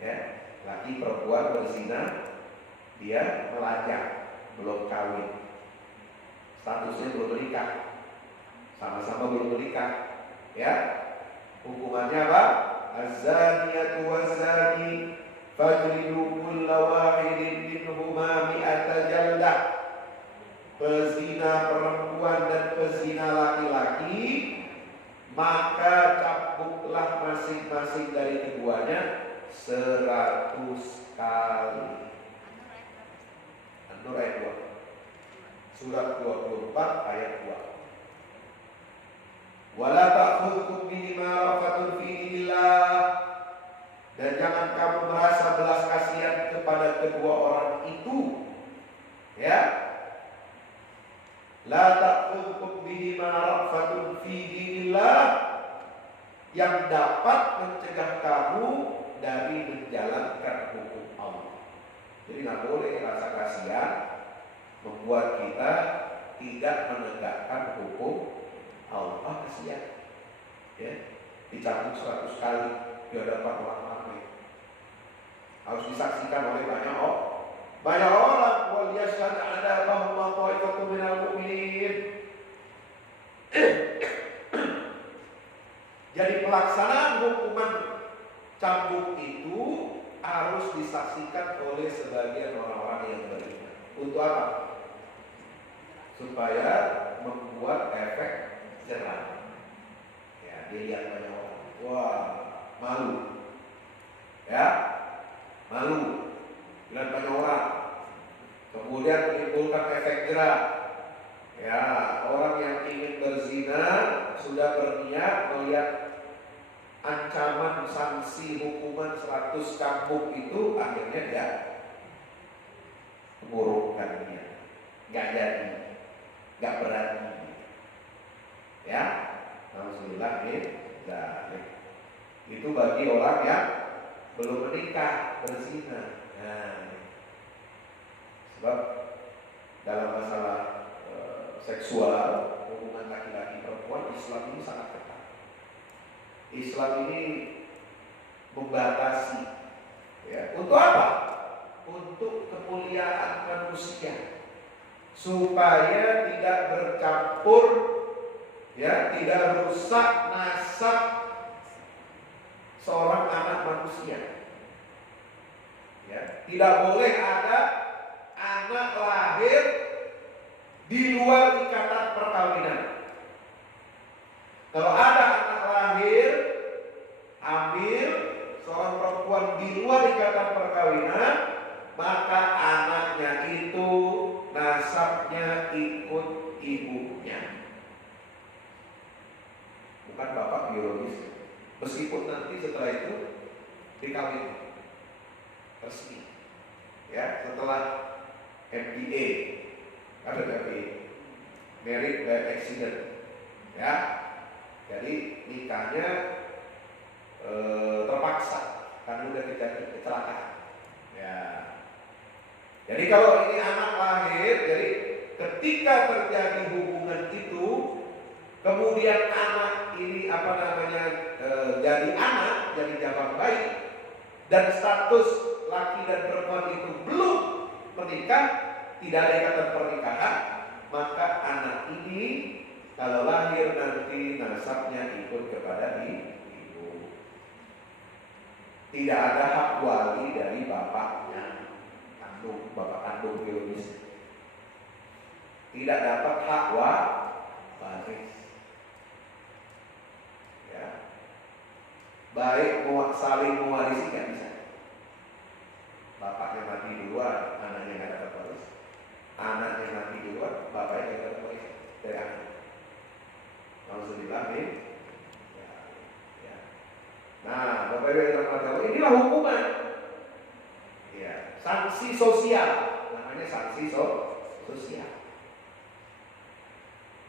Ya, laki perempuan berzina, dia melajang, belum kawin, statusnya belum menikah, sama-sama belum menikah. Ya, hukumannya apa? Az-zaniyatu waz-zani fajlidu kulla wahidin minhuma mi'ata jaldah. Pezina perempuan dan pezina laki-laki, maka cambuklah masing-masing dari keduanya 100 kali. An-Nur ayat 2. Surat 24 ayat 2. Wala ta'khudhukum bihima rafatun fi dinillah, dan jangan kamu merasa belas kasihan kepada kedua orang itu. Ya. La ta'khudhukum bihima rafatun fi dinillah, yang dapat mencegah kamu dari menjalankan hukum Allah. Jadi nggak boleh rasa kasihan membuat kita tidak menegakkan hukum Allah. Kasihan, ya, dicambuk 100 kali di hadapan orang ramai, harus disaksikan oleh banyak orang. Wal yashhad ada bahwa ta'ifatun minal mu'minin. Jadi pelaksanaan hukuman cambuk itu harus disaksikan oleh sebagian orang-orang yang beriman. Untuk apa? Supaya membuat efek jerah. Ya, dilihat banyak orang. Wah, malu. Ya, malu. Dilihat banyak orang. Kemudian menimbulkan efek jerah. Ya, orang yang ingin berzina sudah berniat melihat ancaman sanksi hukuman 100 cambuk itu, akhirnya dia memburukkannya, nggak jadi, nggak berani. Ya, alhamdulillah itu bagi orang yang belum menikah berzina. Nah, sebab dalam masalah seksual, hubungan laki-laki perempuan, Islam ini sangat ketat. Islam ini membatasi. Ya, untuk apa? Untuk kemuliaan manusia, supaya tidak bercampur, ya, tidak rusak nasab seorang anak manusia. Ya, tidak boleh ada anak lahir di luar ikatan perkawinan. Kalau ada anak lahir hamil seorang perempuan di luar ikatan perkawinan, maka anaknya itu nasabnya ikut ibunya, bukan bapak biologis. Meskipun nanti setelah itu dikawin resmi, ya, setelah MBA, ada MBA, married by accident, ya, jadi nikahnya terpaksa karena udah kecelakaan, ya. Jadi kalau ini anak lahir, jadi ketika terjadi hubungan itu, kemudian anak ini jadi anak, jadi jabang bayi, dan status laki dan perempuan itu belum menikah, tidak ada ikatan pernikahan, maka anak ini kalau lahir nanti nasabnya ikut kepada ibu. Tidak ada hak wali dari bapaknya, bapak kandung biologis. Tidak dapat hak waris. Ya. Baik saling mewarisi nggak bisa. Bapaknya mati duluan, anaknya nggak dapat waris. Anaknya mati duluan, bapaknya nggak dapat waris dari anak. Alhamdulillah, ya. Nah, Bapak Ibu yang dirahmati Allah, inilah hukuman. Ya, sanksi sosial, namanya sanksi sosial.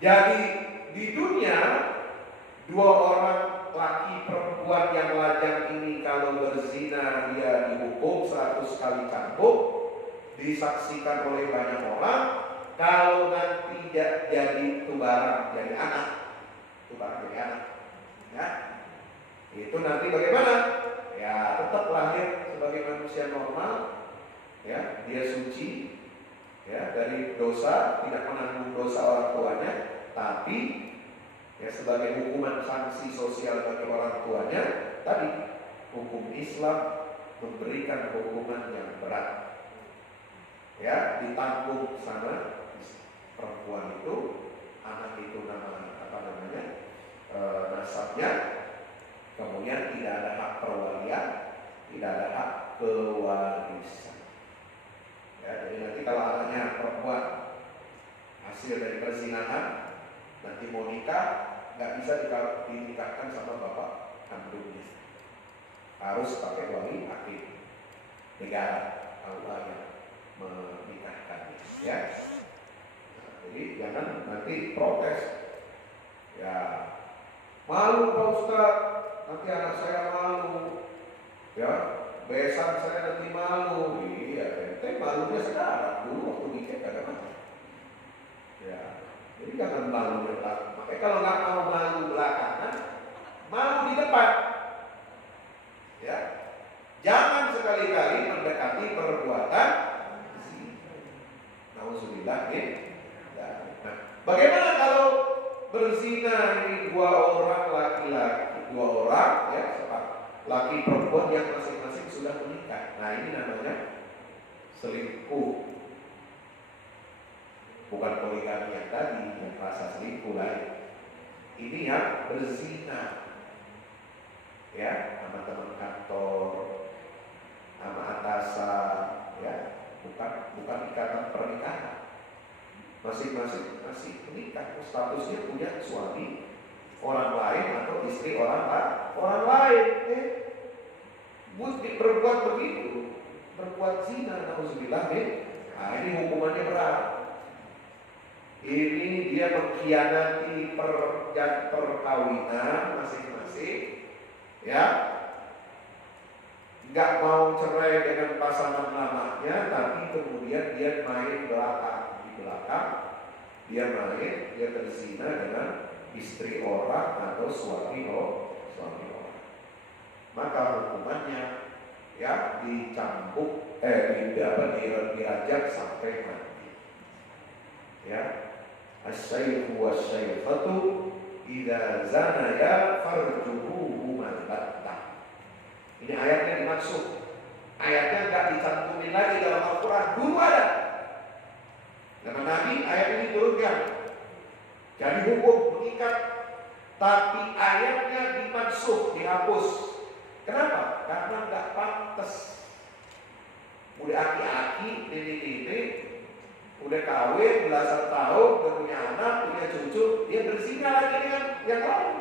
Jadi di dunia dua orang laki perempuan yang lajang ini kalau berzina dia dihukum 100 kali cambuk, disaksikan oleh banyak orang. Kalau nanti jadi itu barang jadi anak, ya itu nanti bagaimana? Ya tetap lahir sebagai manusia normal, ya dia suci, ya dari dosa, tidak menanggung dosa orang tuanya, tapi ya sebagai hukuman sanksi sosial bagi orang tuanya tadi hukum Islam memberikan hukuman yang berat, ya ditanggung sama perempuan itu, anak itu nasabnya, kemudian tidak ada hak perwalian, tidak ada hak kewarisan. Ya, jadi nanti kalau anaknya perempuan hasil dari perzinahan nanti mau nikah, nggak bisa dinikahkan sama bapak kandungnya, harus pakai wali akil negara Allah yang menikahkannya, ya. Nah, jadi jangan nanti protes, ya malu Pak Ustaz, nanti anak saya malu, ya besan saya nanti malu. Iya, ente malunya sekarang, dulu waktu nikah kagak malu. Ya, jadi jangan malu belakang. Makanya kalau nggak mau malu belakangan, malu di depan. Ya, jangan sekali-kali mendekati perbuatan zina. Nauzubillah min dzalik. Nah, bagaimana kalau berzina ini dua orang laki-laki, dua orang ya, laki perempuan yang masing-masing sudah menikah. Nah ini namanya selingkuh. Bukan poligami yang tadi, yang rasa selingkuh lain. Ini yang berzina, ya, sama teman kantor, sama atasan, ya, bukan ikatan pernikahan. Masing-masing masih menikah, statusnya punya suami orang lain atau istri orang lain. Berbuat begitu, berbuat zina, nauzubillah min. Nah ini hukumannya berat. Ini dia mengkhianati perkawinan masing-masing, ya. Nggak mau cerai dengan pasangan lamanya, tapi kemudian dia main di belakang, dia berzina dengan istri orang atau suami orang. Maka hukumannya ya dicambuk, dirajam sampai mati. Ya, as-sayfu was-sayfatu idza zanaya farjuhuhuma battah. Ini ayatnya dimaksud. Ayatnya nggak dicantumin lagi dalam Al-Quran. Dulu ada. Zaman Nabi ayat ini turunkan. Jadi hukum mengikat, tapi ayatnya dimansuh, dihapus. Kenapa? Karena nggak pantas. Udah aki-aki, nenek-nenek, udah kawin belasan tahun, udah punya anak, punya cucu, dia berzina lagi dengan yang lain,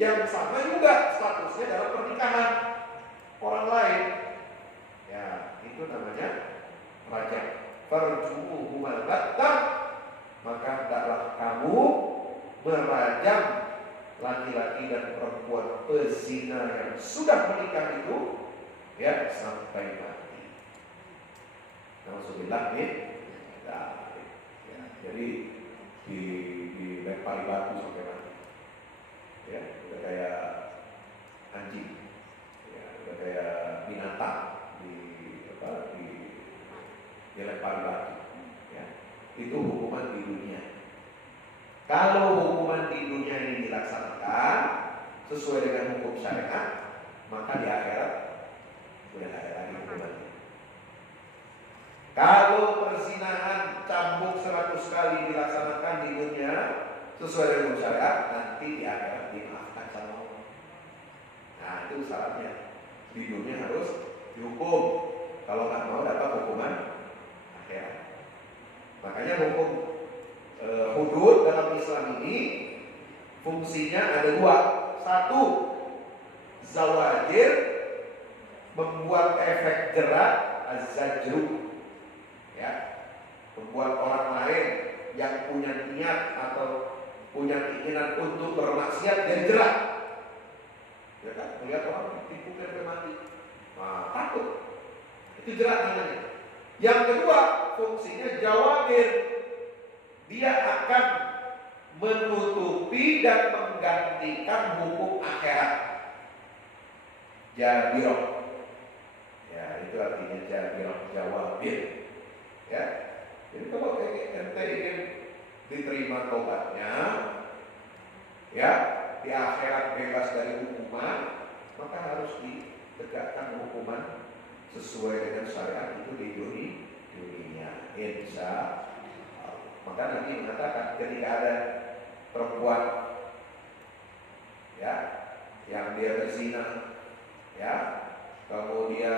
yang sama juga statusnya dalam pernikahan orang lain. Ya, itu namanya rajam. Farjuhuhuma battah, maka hendaklah kamu merajam laki-laki dan perempuan pezina yang sudah menikah itu, ya, sampai mati. Nauzubillah min dzalik. Ya, jadi dilempari batu sampai mati. Ya, udah kayak anjing, ya, udah kayak binatang dilempari batu. Ya, itu hukuman di dunia. Kalau hukuman di dunia ini dilaksanakan sesuai dengan hukum syariat, maka di akhirat sudah tidak ada lagi hukumannya. Kalau perzinahan cambuk 100 kali dilaksanakan di dunia sesuai dengan hukum syariat, nanti di akhirat dimaafkan sama Allah. Nah itu syaratnya. Di dunia harus dihukum. Kalau nggak mau dapat hukuman akhirat. Makanya hukum hudud dalam Islam ini fungsinya ada dua. Satu, zawajir, membuat efek jerat, az-zajru, ya, membuat orang lain yang punya niat atau punya keinginan untuk bermaksiat dia jerak. Ya kan, melihat orang ditipu sampai mati, takut. Itu jerak namanya. Yang kedua, fungsinya jawabir. Dia akan menutupi dan menggantikan hukum akhirat. Jabirah. Ya, itu artinya jabirah, jawabir. Ya. Jadi kalau ente ingin diterima tobatnya, ya, di akhirat bebas dari hukuman, maka harus ditegakkan hukuman sesuai dengan syariat itu di dunia. Insya Allah. Maka Nabi mengatakan ketika ada perempuan, ya, yang dia berzina, ya, kemudian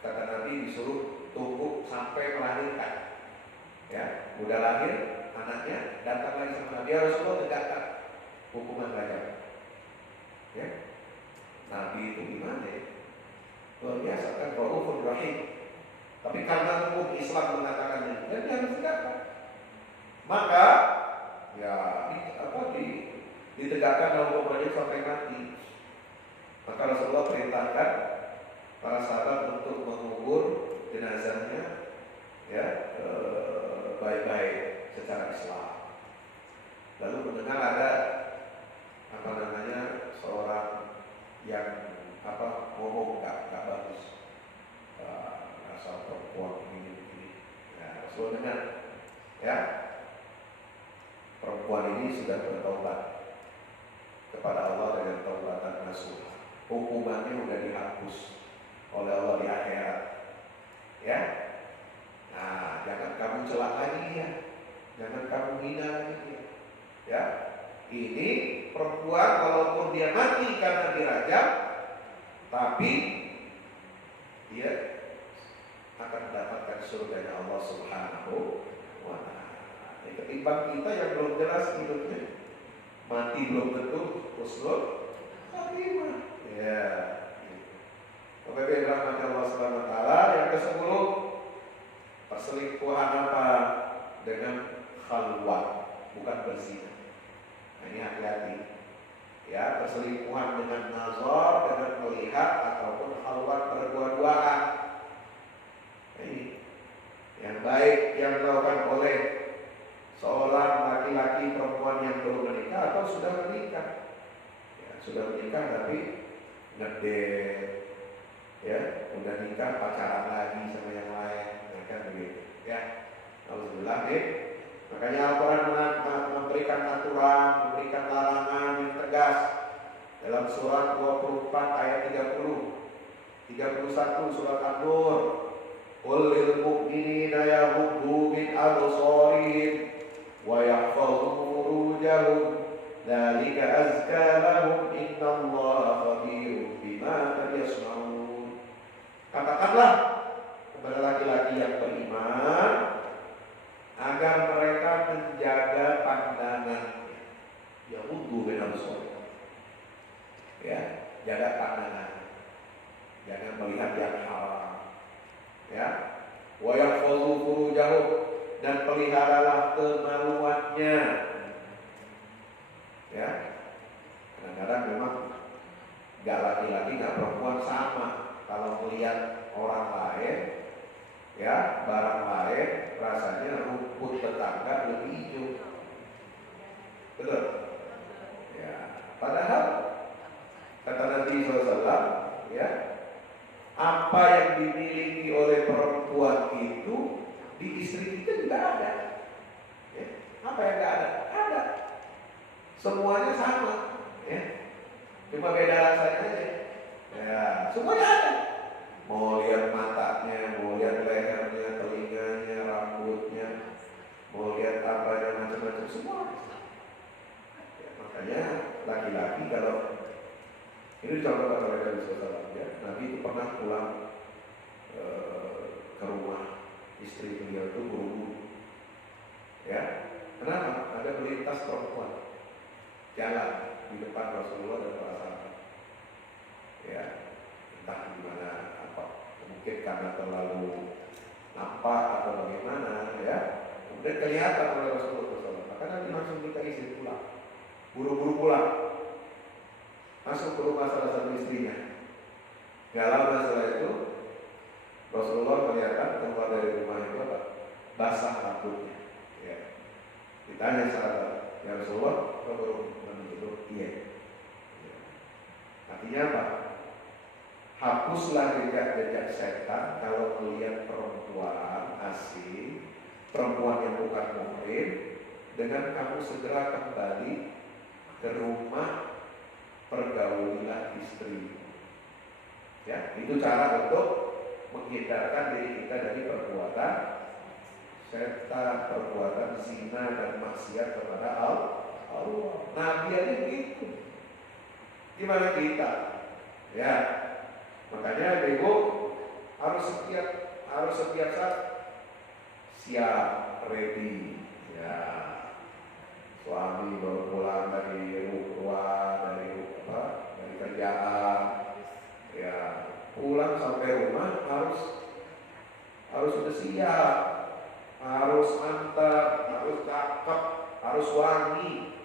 kata Nabi disuruh tunggu sampai melahirkan, ya, udah lahir anaknya, datang lagi sama Nabi, ya Rasulullah tegakkan hukuman rajam. Ya, Nabi itu gimana ya? Luar biasa kan, Raufur Rahim. Tapi karena hukum Islam mengatakan ini, dan dia harus tegakkan. Maka ya ditegakkan dalam hukum rajam sampai mati. Maka Rasulullah perintahkan para sahabat untuk mengubur jenazahnya, ya, baik-baik secara Islam. Lalu mendengar ada seorang yang ngomong nggak bagus, asal perempuan ini. Ya, Rasulullah dengar, ya, perempuan ini sudah bertobat kepada Allah dengan taubatan nasuha. Hukumannya sudah dihapus oleh Allah di akhirat. Ya, nah, jangan kamu celak lagi dia, jangan kamu hina lagi dia. Ya, ini perempuan walaupun dia mati karena dirajam, tapi dia akan mendapatkan surga Allah Subhanahu wa Ta'ala. Ketimbang kita yang belum jelas hidupnya, mati belum tentu husnul khatimah. Ya, Bapak rahmat Allah Subhanahu wa Ta'ala. Yang ke-10, perselingkuhan apa? Dengan khalwat, bukan berzina. Nah, ini hati-hati. Ya, perselingkuhan dengan nazar, dengan melihat, ataupun khalwat berdua-duaan. Ini yang baik yang dilakukan oleh seorang laki-laki perempuan yang belum menikah atau sudah menikah. Ya, sudah menikah tapi ngedate, ya, udah nikah pacaran lagi sama yang lain, ya kan begitu. Ya, alhamdulillah deh. Makanya Al-Quran memberikan aturan, memberikan larangan yang tegas dalam surat 24 ayat 31 surat An-Nur. Qul lil mu'minina yaghuddu min absarihim wa yahfazu furujahum dzalika azka lahum innallaha khabirun bima yasnaun. Katakanlah kepada laki-laki yang beriman agar mereka menjaga pandangannya. Yaghuddu min absarihim. Ya, jaga pandangan. Jangan melihat yang haram. Ya, wa yahfazu furujahum, dan peliharalah kemaluannya. Ya, kadang-kadang memang gak laki-laki gak perempuan sama. Kalau melihat orang lain, ya, barang lain, rasanya rumput tetangga lebih hijau. Betul? Ya, padahal kata Nabi SAW, ya, apa yang dimiliki oleh perempuan itu di istri kita juga ada. Ya. Apa yang tidak ada? Ada. Semuanya sama. Ya. Cuma beda rasanya aja. Ya, semuanya ada. Mau lihat matanya, mau lihat lehernya, telinganya, rambutnya, mau lihat apanya, macam-macam semua. Ya, makanya laki-laki kalau ini dicontohkan oleh Nabi SAW, ya. Nabi itu pernah pulang ke rumah istri beliau itu buru-buru. Ya, kenapa? Ada melintas perempuan jalan di depan Rasulullah dan para sahabat. Ya, entah gimana, mungkin karena terlalu nampak atau bagaimana, ya. Dan kelihatan oleh Rasulullah SAW. Maka Nabi langsung minta izin pulang, buru-buru pulang, masuk ke rumah salah satu istrinya. Gak lama setelah itu Rasulullah kelihatan keluar dari rumah itu apa? Basah rambutnya. Ya. Ditanya sahabat, ya Rasulullah, kau baru menunjuk? Iya. Ya. Artinya apa? Hapuslah jejak-jejak setan kalau melihat perempuan asing, perempuan yang bukan muhrim, dengan kamu segera kembali ke rumah, pergaulilah istri. Ya, itu cara untuk menghindarkan diri kita dari perbuatan setan, perbuatan zina dan maksiat kepada Allah. Nabi aja begitu. Gimana kita? Ya. Makanya ibu harus setiap saat siap, ready. Ya, suami baru pulang dari kerjaan, ya pulang sampai rumah harus sudah siap, harus mantap, harus cakep, harus wangi,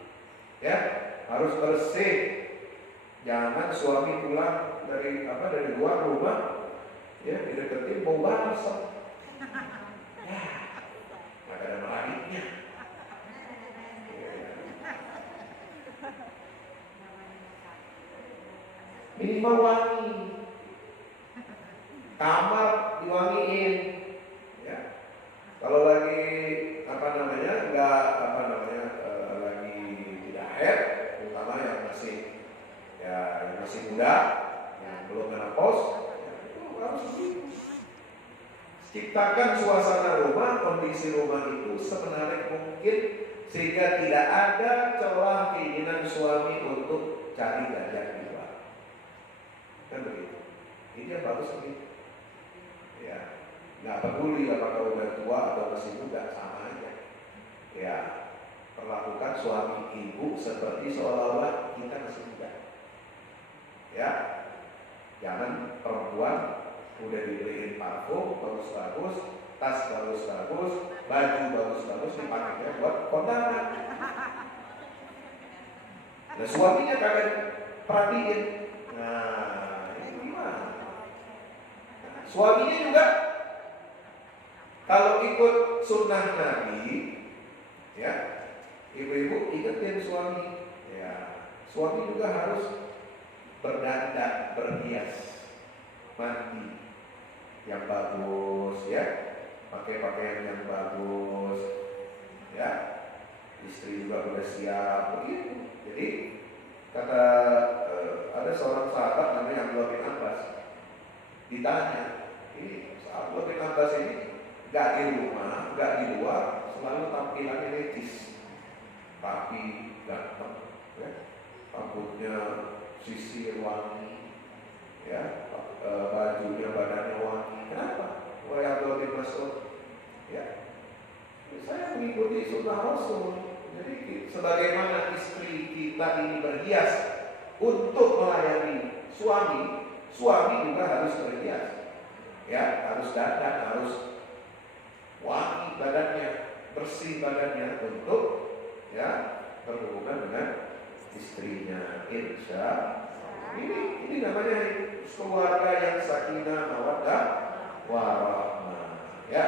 ya, harus bersih. Jangan suami pulang dari luar rumah, ya dideketin bau balsam, ya, nggak ada merakitnya. Minimal wangi, kamar diwangiin, ya. Kalau lagi lagi tidak haid, terutama yang masih muda, yang belum menopause, ya, itu harus ciptakan suasana rumah, kondisi rumah itu semenarik mungkin sehingga tidak ada celah keinginan suami untuk cari gajah di luar. Kan begitu. Ini yang bagus begitu. Ya, nggak peduli apakah udah tua atau masih muda, sama aja. Ya, perlakukan suami ibu seperti seolah-olah kita masih muda. Ya, jangan perempuan udah dibeliin parfum bagus-bagus, tas bagus-bagus, baju bagus-bagus dipakainya buat kondangan. Nah, suaminya kagak perhatiin. Nah, ini gimana? Suaminya juga kalau ikut sunnah Nabi, ya, ibu-ibu ingetin suami, ya, suami juga harus berdandan, berhias, mandi yang bagus, ya, pakai pakaian yang bagus, ya, istri juga udah siap, begitu. Jadi kata ada seorang sahabat namanya Abdullah bin Abbas, ditanya, ini Abdullah bin Abbas ini nggak di rumah, nggak di luar, selalu tampilannya necis, rapi, ganteng, ya, rambutnya sisir wangi, ya, bajunya badannya wangi. Kenapa? Wahai Abdullah bin Mas'ud, ya, saya mengikuti sunnah Rasul. Jadi sebagaimana istri kita ini berhias untuk melayani suami, suami juga harus berhias, ya, harus dandan, harus wangi badannya, bersih badannya untuk, ya, berhubungan dengan istrinya. Insya ini namanya keluarga yang sakinah mawaddah warahmah, ya.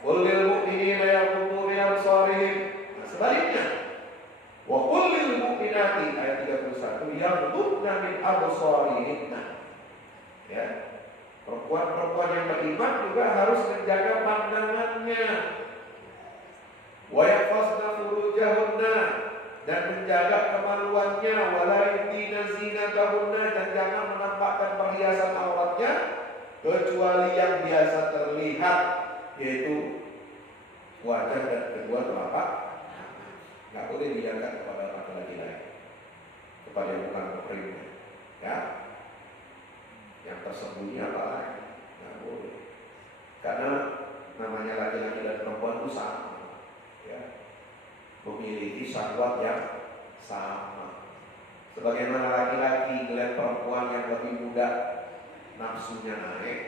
Qul lil mu'minina yaghuddu min absarihim. Nah, sebaliknya, wa qul lil mu'minati ayat 31 yaghuddna min absarihinna. Ya. Perempuan-perempuan yang beriman juga harus menjaga pandangannya. Wa yahfazna furujahunna, dan menjaga kemaluannya, wala yubdina zinatahunna, dan jangan menampakkan perhiasan auratnya kecuali yang biasa terlihat, yaitu wajah dan kedua telapak. Nggak boleh dilihatkan kepada laki-laki lain, kepada yang bukan muhrimnya, ya. Yang tersembunyi apa lagi? Nggak boleh, karena namanya laki-laki dan perempuan itu sama, ya, memiliki syahwat yang sama. Sebagaimana laki-laki melihat perempuan yang lebih muda, nafsunya naik,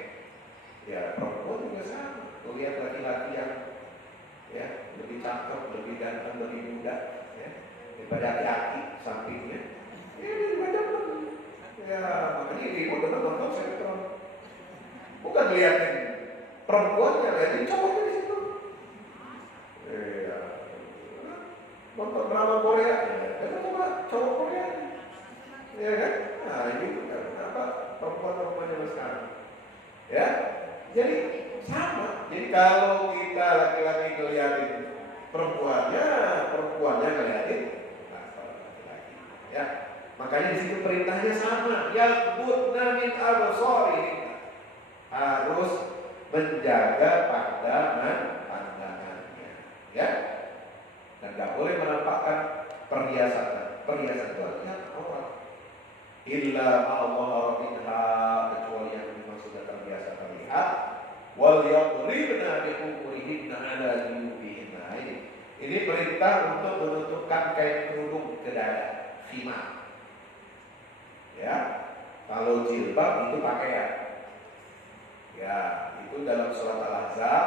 ya perempuan juga sama. Melihat laki-laki yang ya, lebih cakep, lebih ganteng, lebih muda, ya, daripada aki-aki sampingnya. Ya, lebih cakep. Ya, makanya ibu udah nonton sinetron. Bukan liatin perempuannya, liatin cowoknya di situ. Iya, nonton drama Korea, ya, coba cowok Korea, ya kan? Nah, ini apa perempuan-perempuan zaman sekarang, ya. Jadi sama. Jadi kalau kita laki-laki ngeliatin perempuannya, perempuannya ngeliatin laki-laki, ya. Makanya di situ perintahnya sama. Yaqbudna min absarihim, harus menjaga pandangannya, ya. Dan nggak boleh menampakkan perhiasan. Perhiasan itu artinya aurat. Illa ma'allaha, kecuali yang memang sudah terbiasa terlihat. Wal yadribna bikhumurihinna ala juyubihinna. Ini perintah untuk menutupkan kain kerudung ke dada, khimar. Ya, kalau jilbab itu pakaian. Ya, itu dalam surat Al-Ahzab.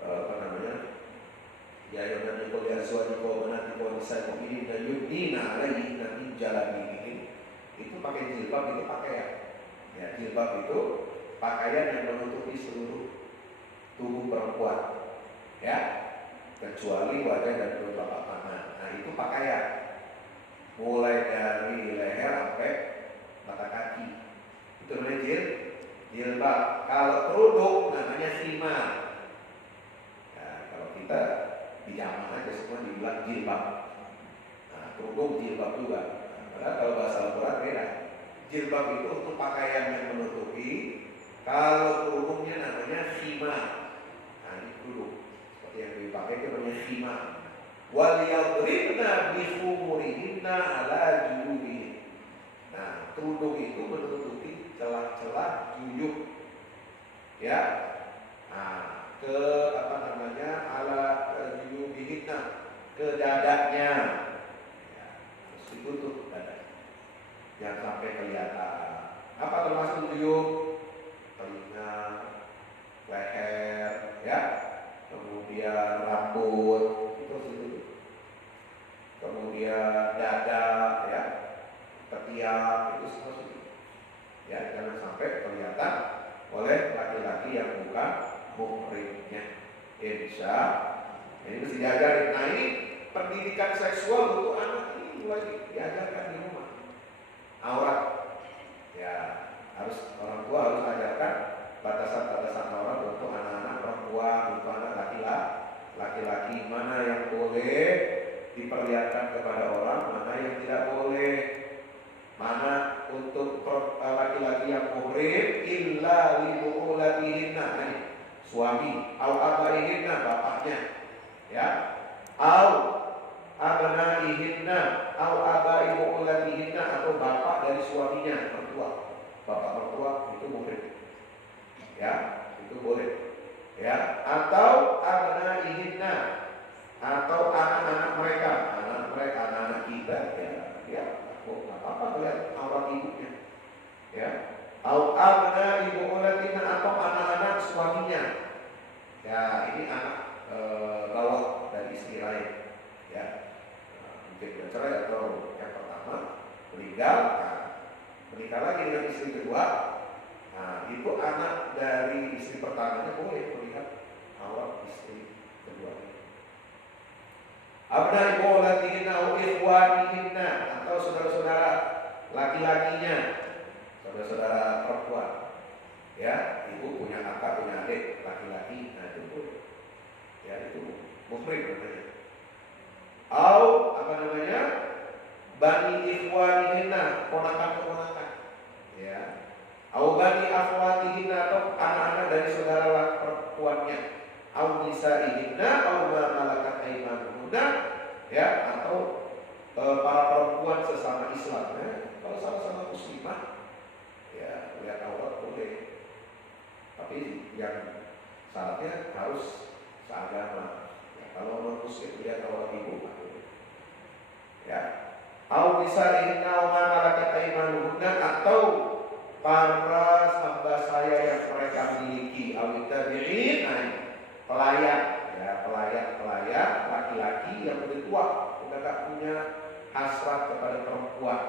Apa namanya? Ya ayyuhan nabi qul li azwajika wa banatika wa nisa'il mu'minina yudnina 'alaihinna min jalabibihin. Itu pakai jilbab, itu pakaian. Ya, jilbab itu pakaian yang menutupi seluruh tubuh perempuan. Ya, kecuali wajah dan telapak tangan. Nah, itu pakaian. Mulai dari leher sampai mata kaki. Itu namanya jilbab. Kalau kerudung namanya khimar. Kita di zaman aja semua dibilang jilbab. Nah, kerudung jilbab juga. Padahal kalau bahasa Al-Quran beda. Jilbab itu untuk pakaian yang menutupi. Kalau kerudungnya namanya khimar. Nah, ini kerudung seperti yang dipakai itu namanya khimar. Wal yadribna bi khumurihinna ala juyubihin. Nah, kerudung itu menutupi celah-celah juyub. Ya. Nah, ke apa namanya ala juyubihinna, ke dadanya, ya, harus ditutup dada, jangan sampai kelihatan. Apa termasuk juyub? Telinga, leher, ya, kemudian rambut, itu harus ditutup. Kemudian dada, ya, ketiak, itu semua harus ditutup. Ya, jangan sampai kelihatan oleh laki-laki yang bukan muhrimnya. Insya ini mesti diajarin. Nah, ini pendidikan seksual untuk anak ini mulai diajarkan di rumah. Aurat, ya, harus orang tua harus ajarkan batasan-batasan aurat untuk anak-anak perempuan, untuk anak laki-laki, mana yang boleh diperlihatkan kepada orang, mana yang tidak boleh. Mana untuk laki-laki yang muhrim illa li bu'ulatihinna, suami, au abaihinna, bapaknya, ya, au abnaihinna, au abai bu'ulatihinna, atau bapak dari suaminya, mertua, bapak mertua itu muhrim, ya, itu boleh, ya, atau abnaihinna, atau anak-anak mereka, anak-anak kita, ya, nggak apa-apa lihat aurat ibunya, ya. Au abna ibu ulatina, atau anak-anak suaminya. Ya, ini anak bawah dari istri lain, ya. Mungkin bercerai atau yang pertama meninggal, menikah lagi dengan istri kedua. Nah, itu anak dari istri pertamanya boleh melihat aurat istri kedua. Abna ibu ulatina au ikhwanihinna, atau saudara-saudara laki-lakinya, saudara-saudara perempuan, ya, ibu punya kakak, punya adik laki-laki, nah itu boleh, ya, itu muhrim namanya. Au apa namanya, bani ikhwanihinna, ponakan-ponakan, ya, au bani akhwatihinna, atau anak-anak dari saudara perempuannya, au nisaihinna, au ma malakat aymanuhunna, ya, atau para perempuan sesama Islam, ya. Kalau sama-sama muslimah, ya, lihat aurat boleh, tapi yang syaratnya harus seagama. Ya, kalau non muslim lihat aurat ibu, ya, au nisaihinna au ma malakat aymanuhunna, atau para hamba saya yang mereka pelayan, ya pelayan laki-laki yang udah tua, udah gak punya hasrat kepada perempuan.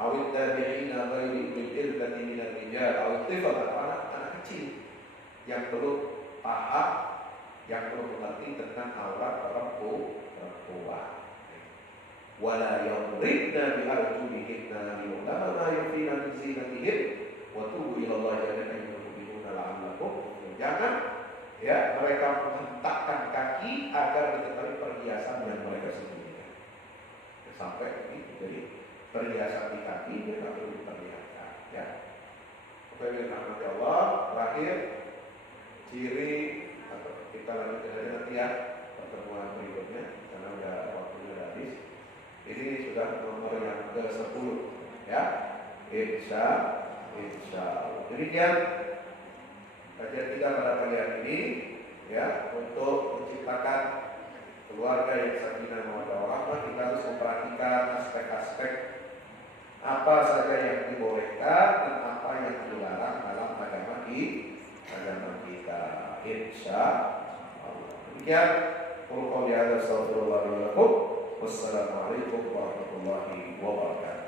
Awit tabi'ina ghairi ulil irbati minal rijal, awit tifal, anak kecil yang perlu paham, yang perlu mengerti tentang aurat perempuan. Wala yadribna bi arjulihinna liya'lama ma yukhfina min zinatihin wa tubu ila Allah jami'an yu'minuna la'allakum. Jangan ya mereka menghentakkan kaki agar diketahui perhiasan yang mereka sembunyikan. Sampai ini jadi perhiasan di kaki mereka perlu diperlihatkan. Ya. Oke, rahmat Allah. Terakhir ciri atau kita lanjutkan aja nanti ya pertemuan berikutnya karena udah waktunya udah habis. Ini sudah nomor yang ke-10 ya. Insya Allah. Demikian kajian kita pada pagi hari ini ya, untuk menciptakan keluarga yang sakinah mawaddah warahmah. Kita harus memperhatikan aspek-aspek apa saja yang dibolehkan dan apa yang dilarang dalam agama kita. Insya Allah. Demikian qul qawli hadza astaghfirullah li wa lakum. Wassalamualaikum warahmatullahi wabarakatuh.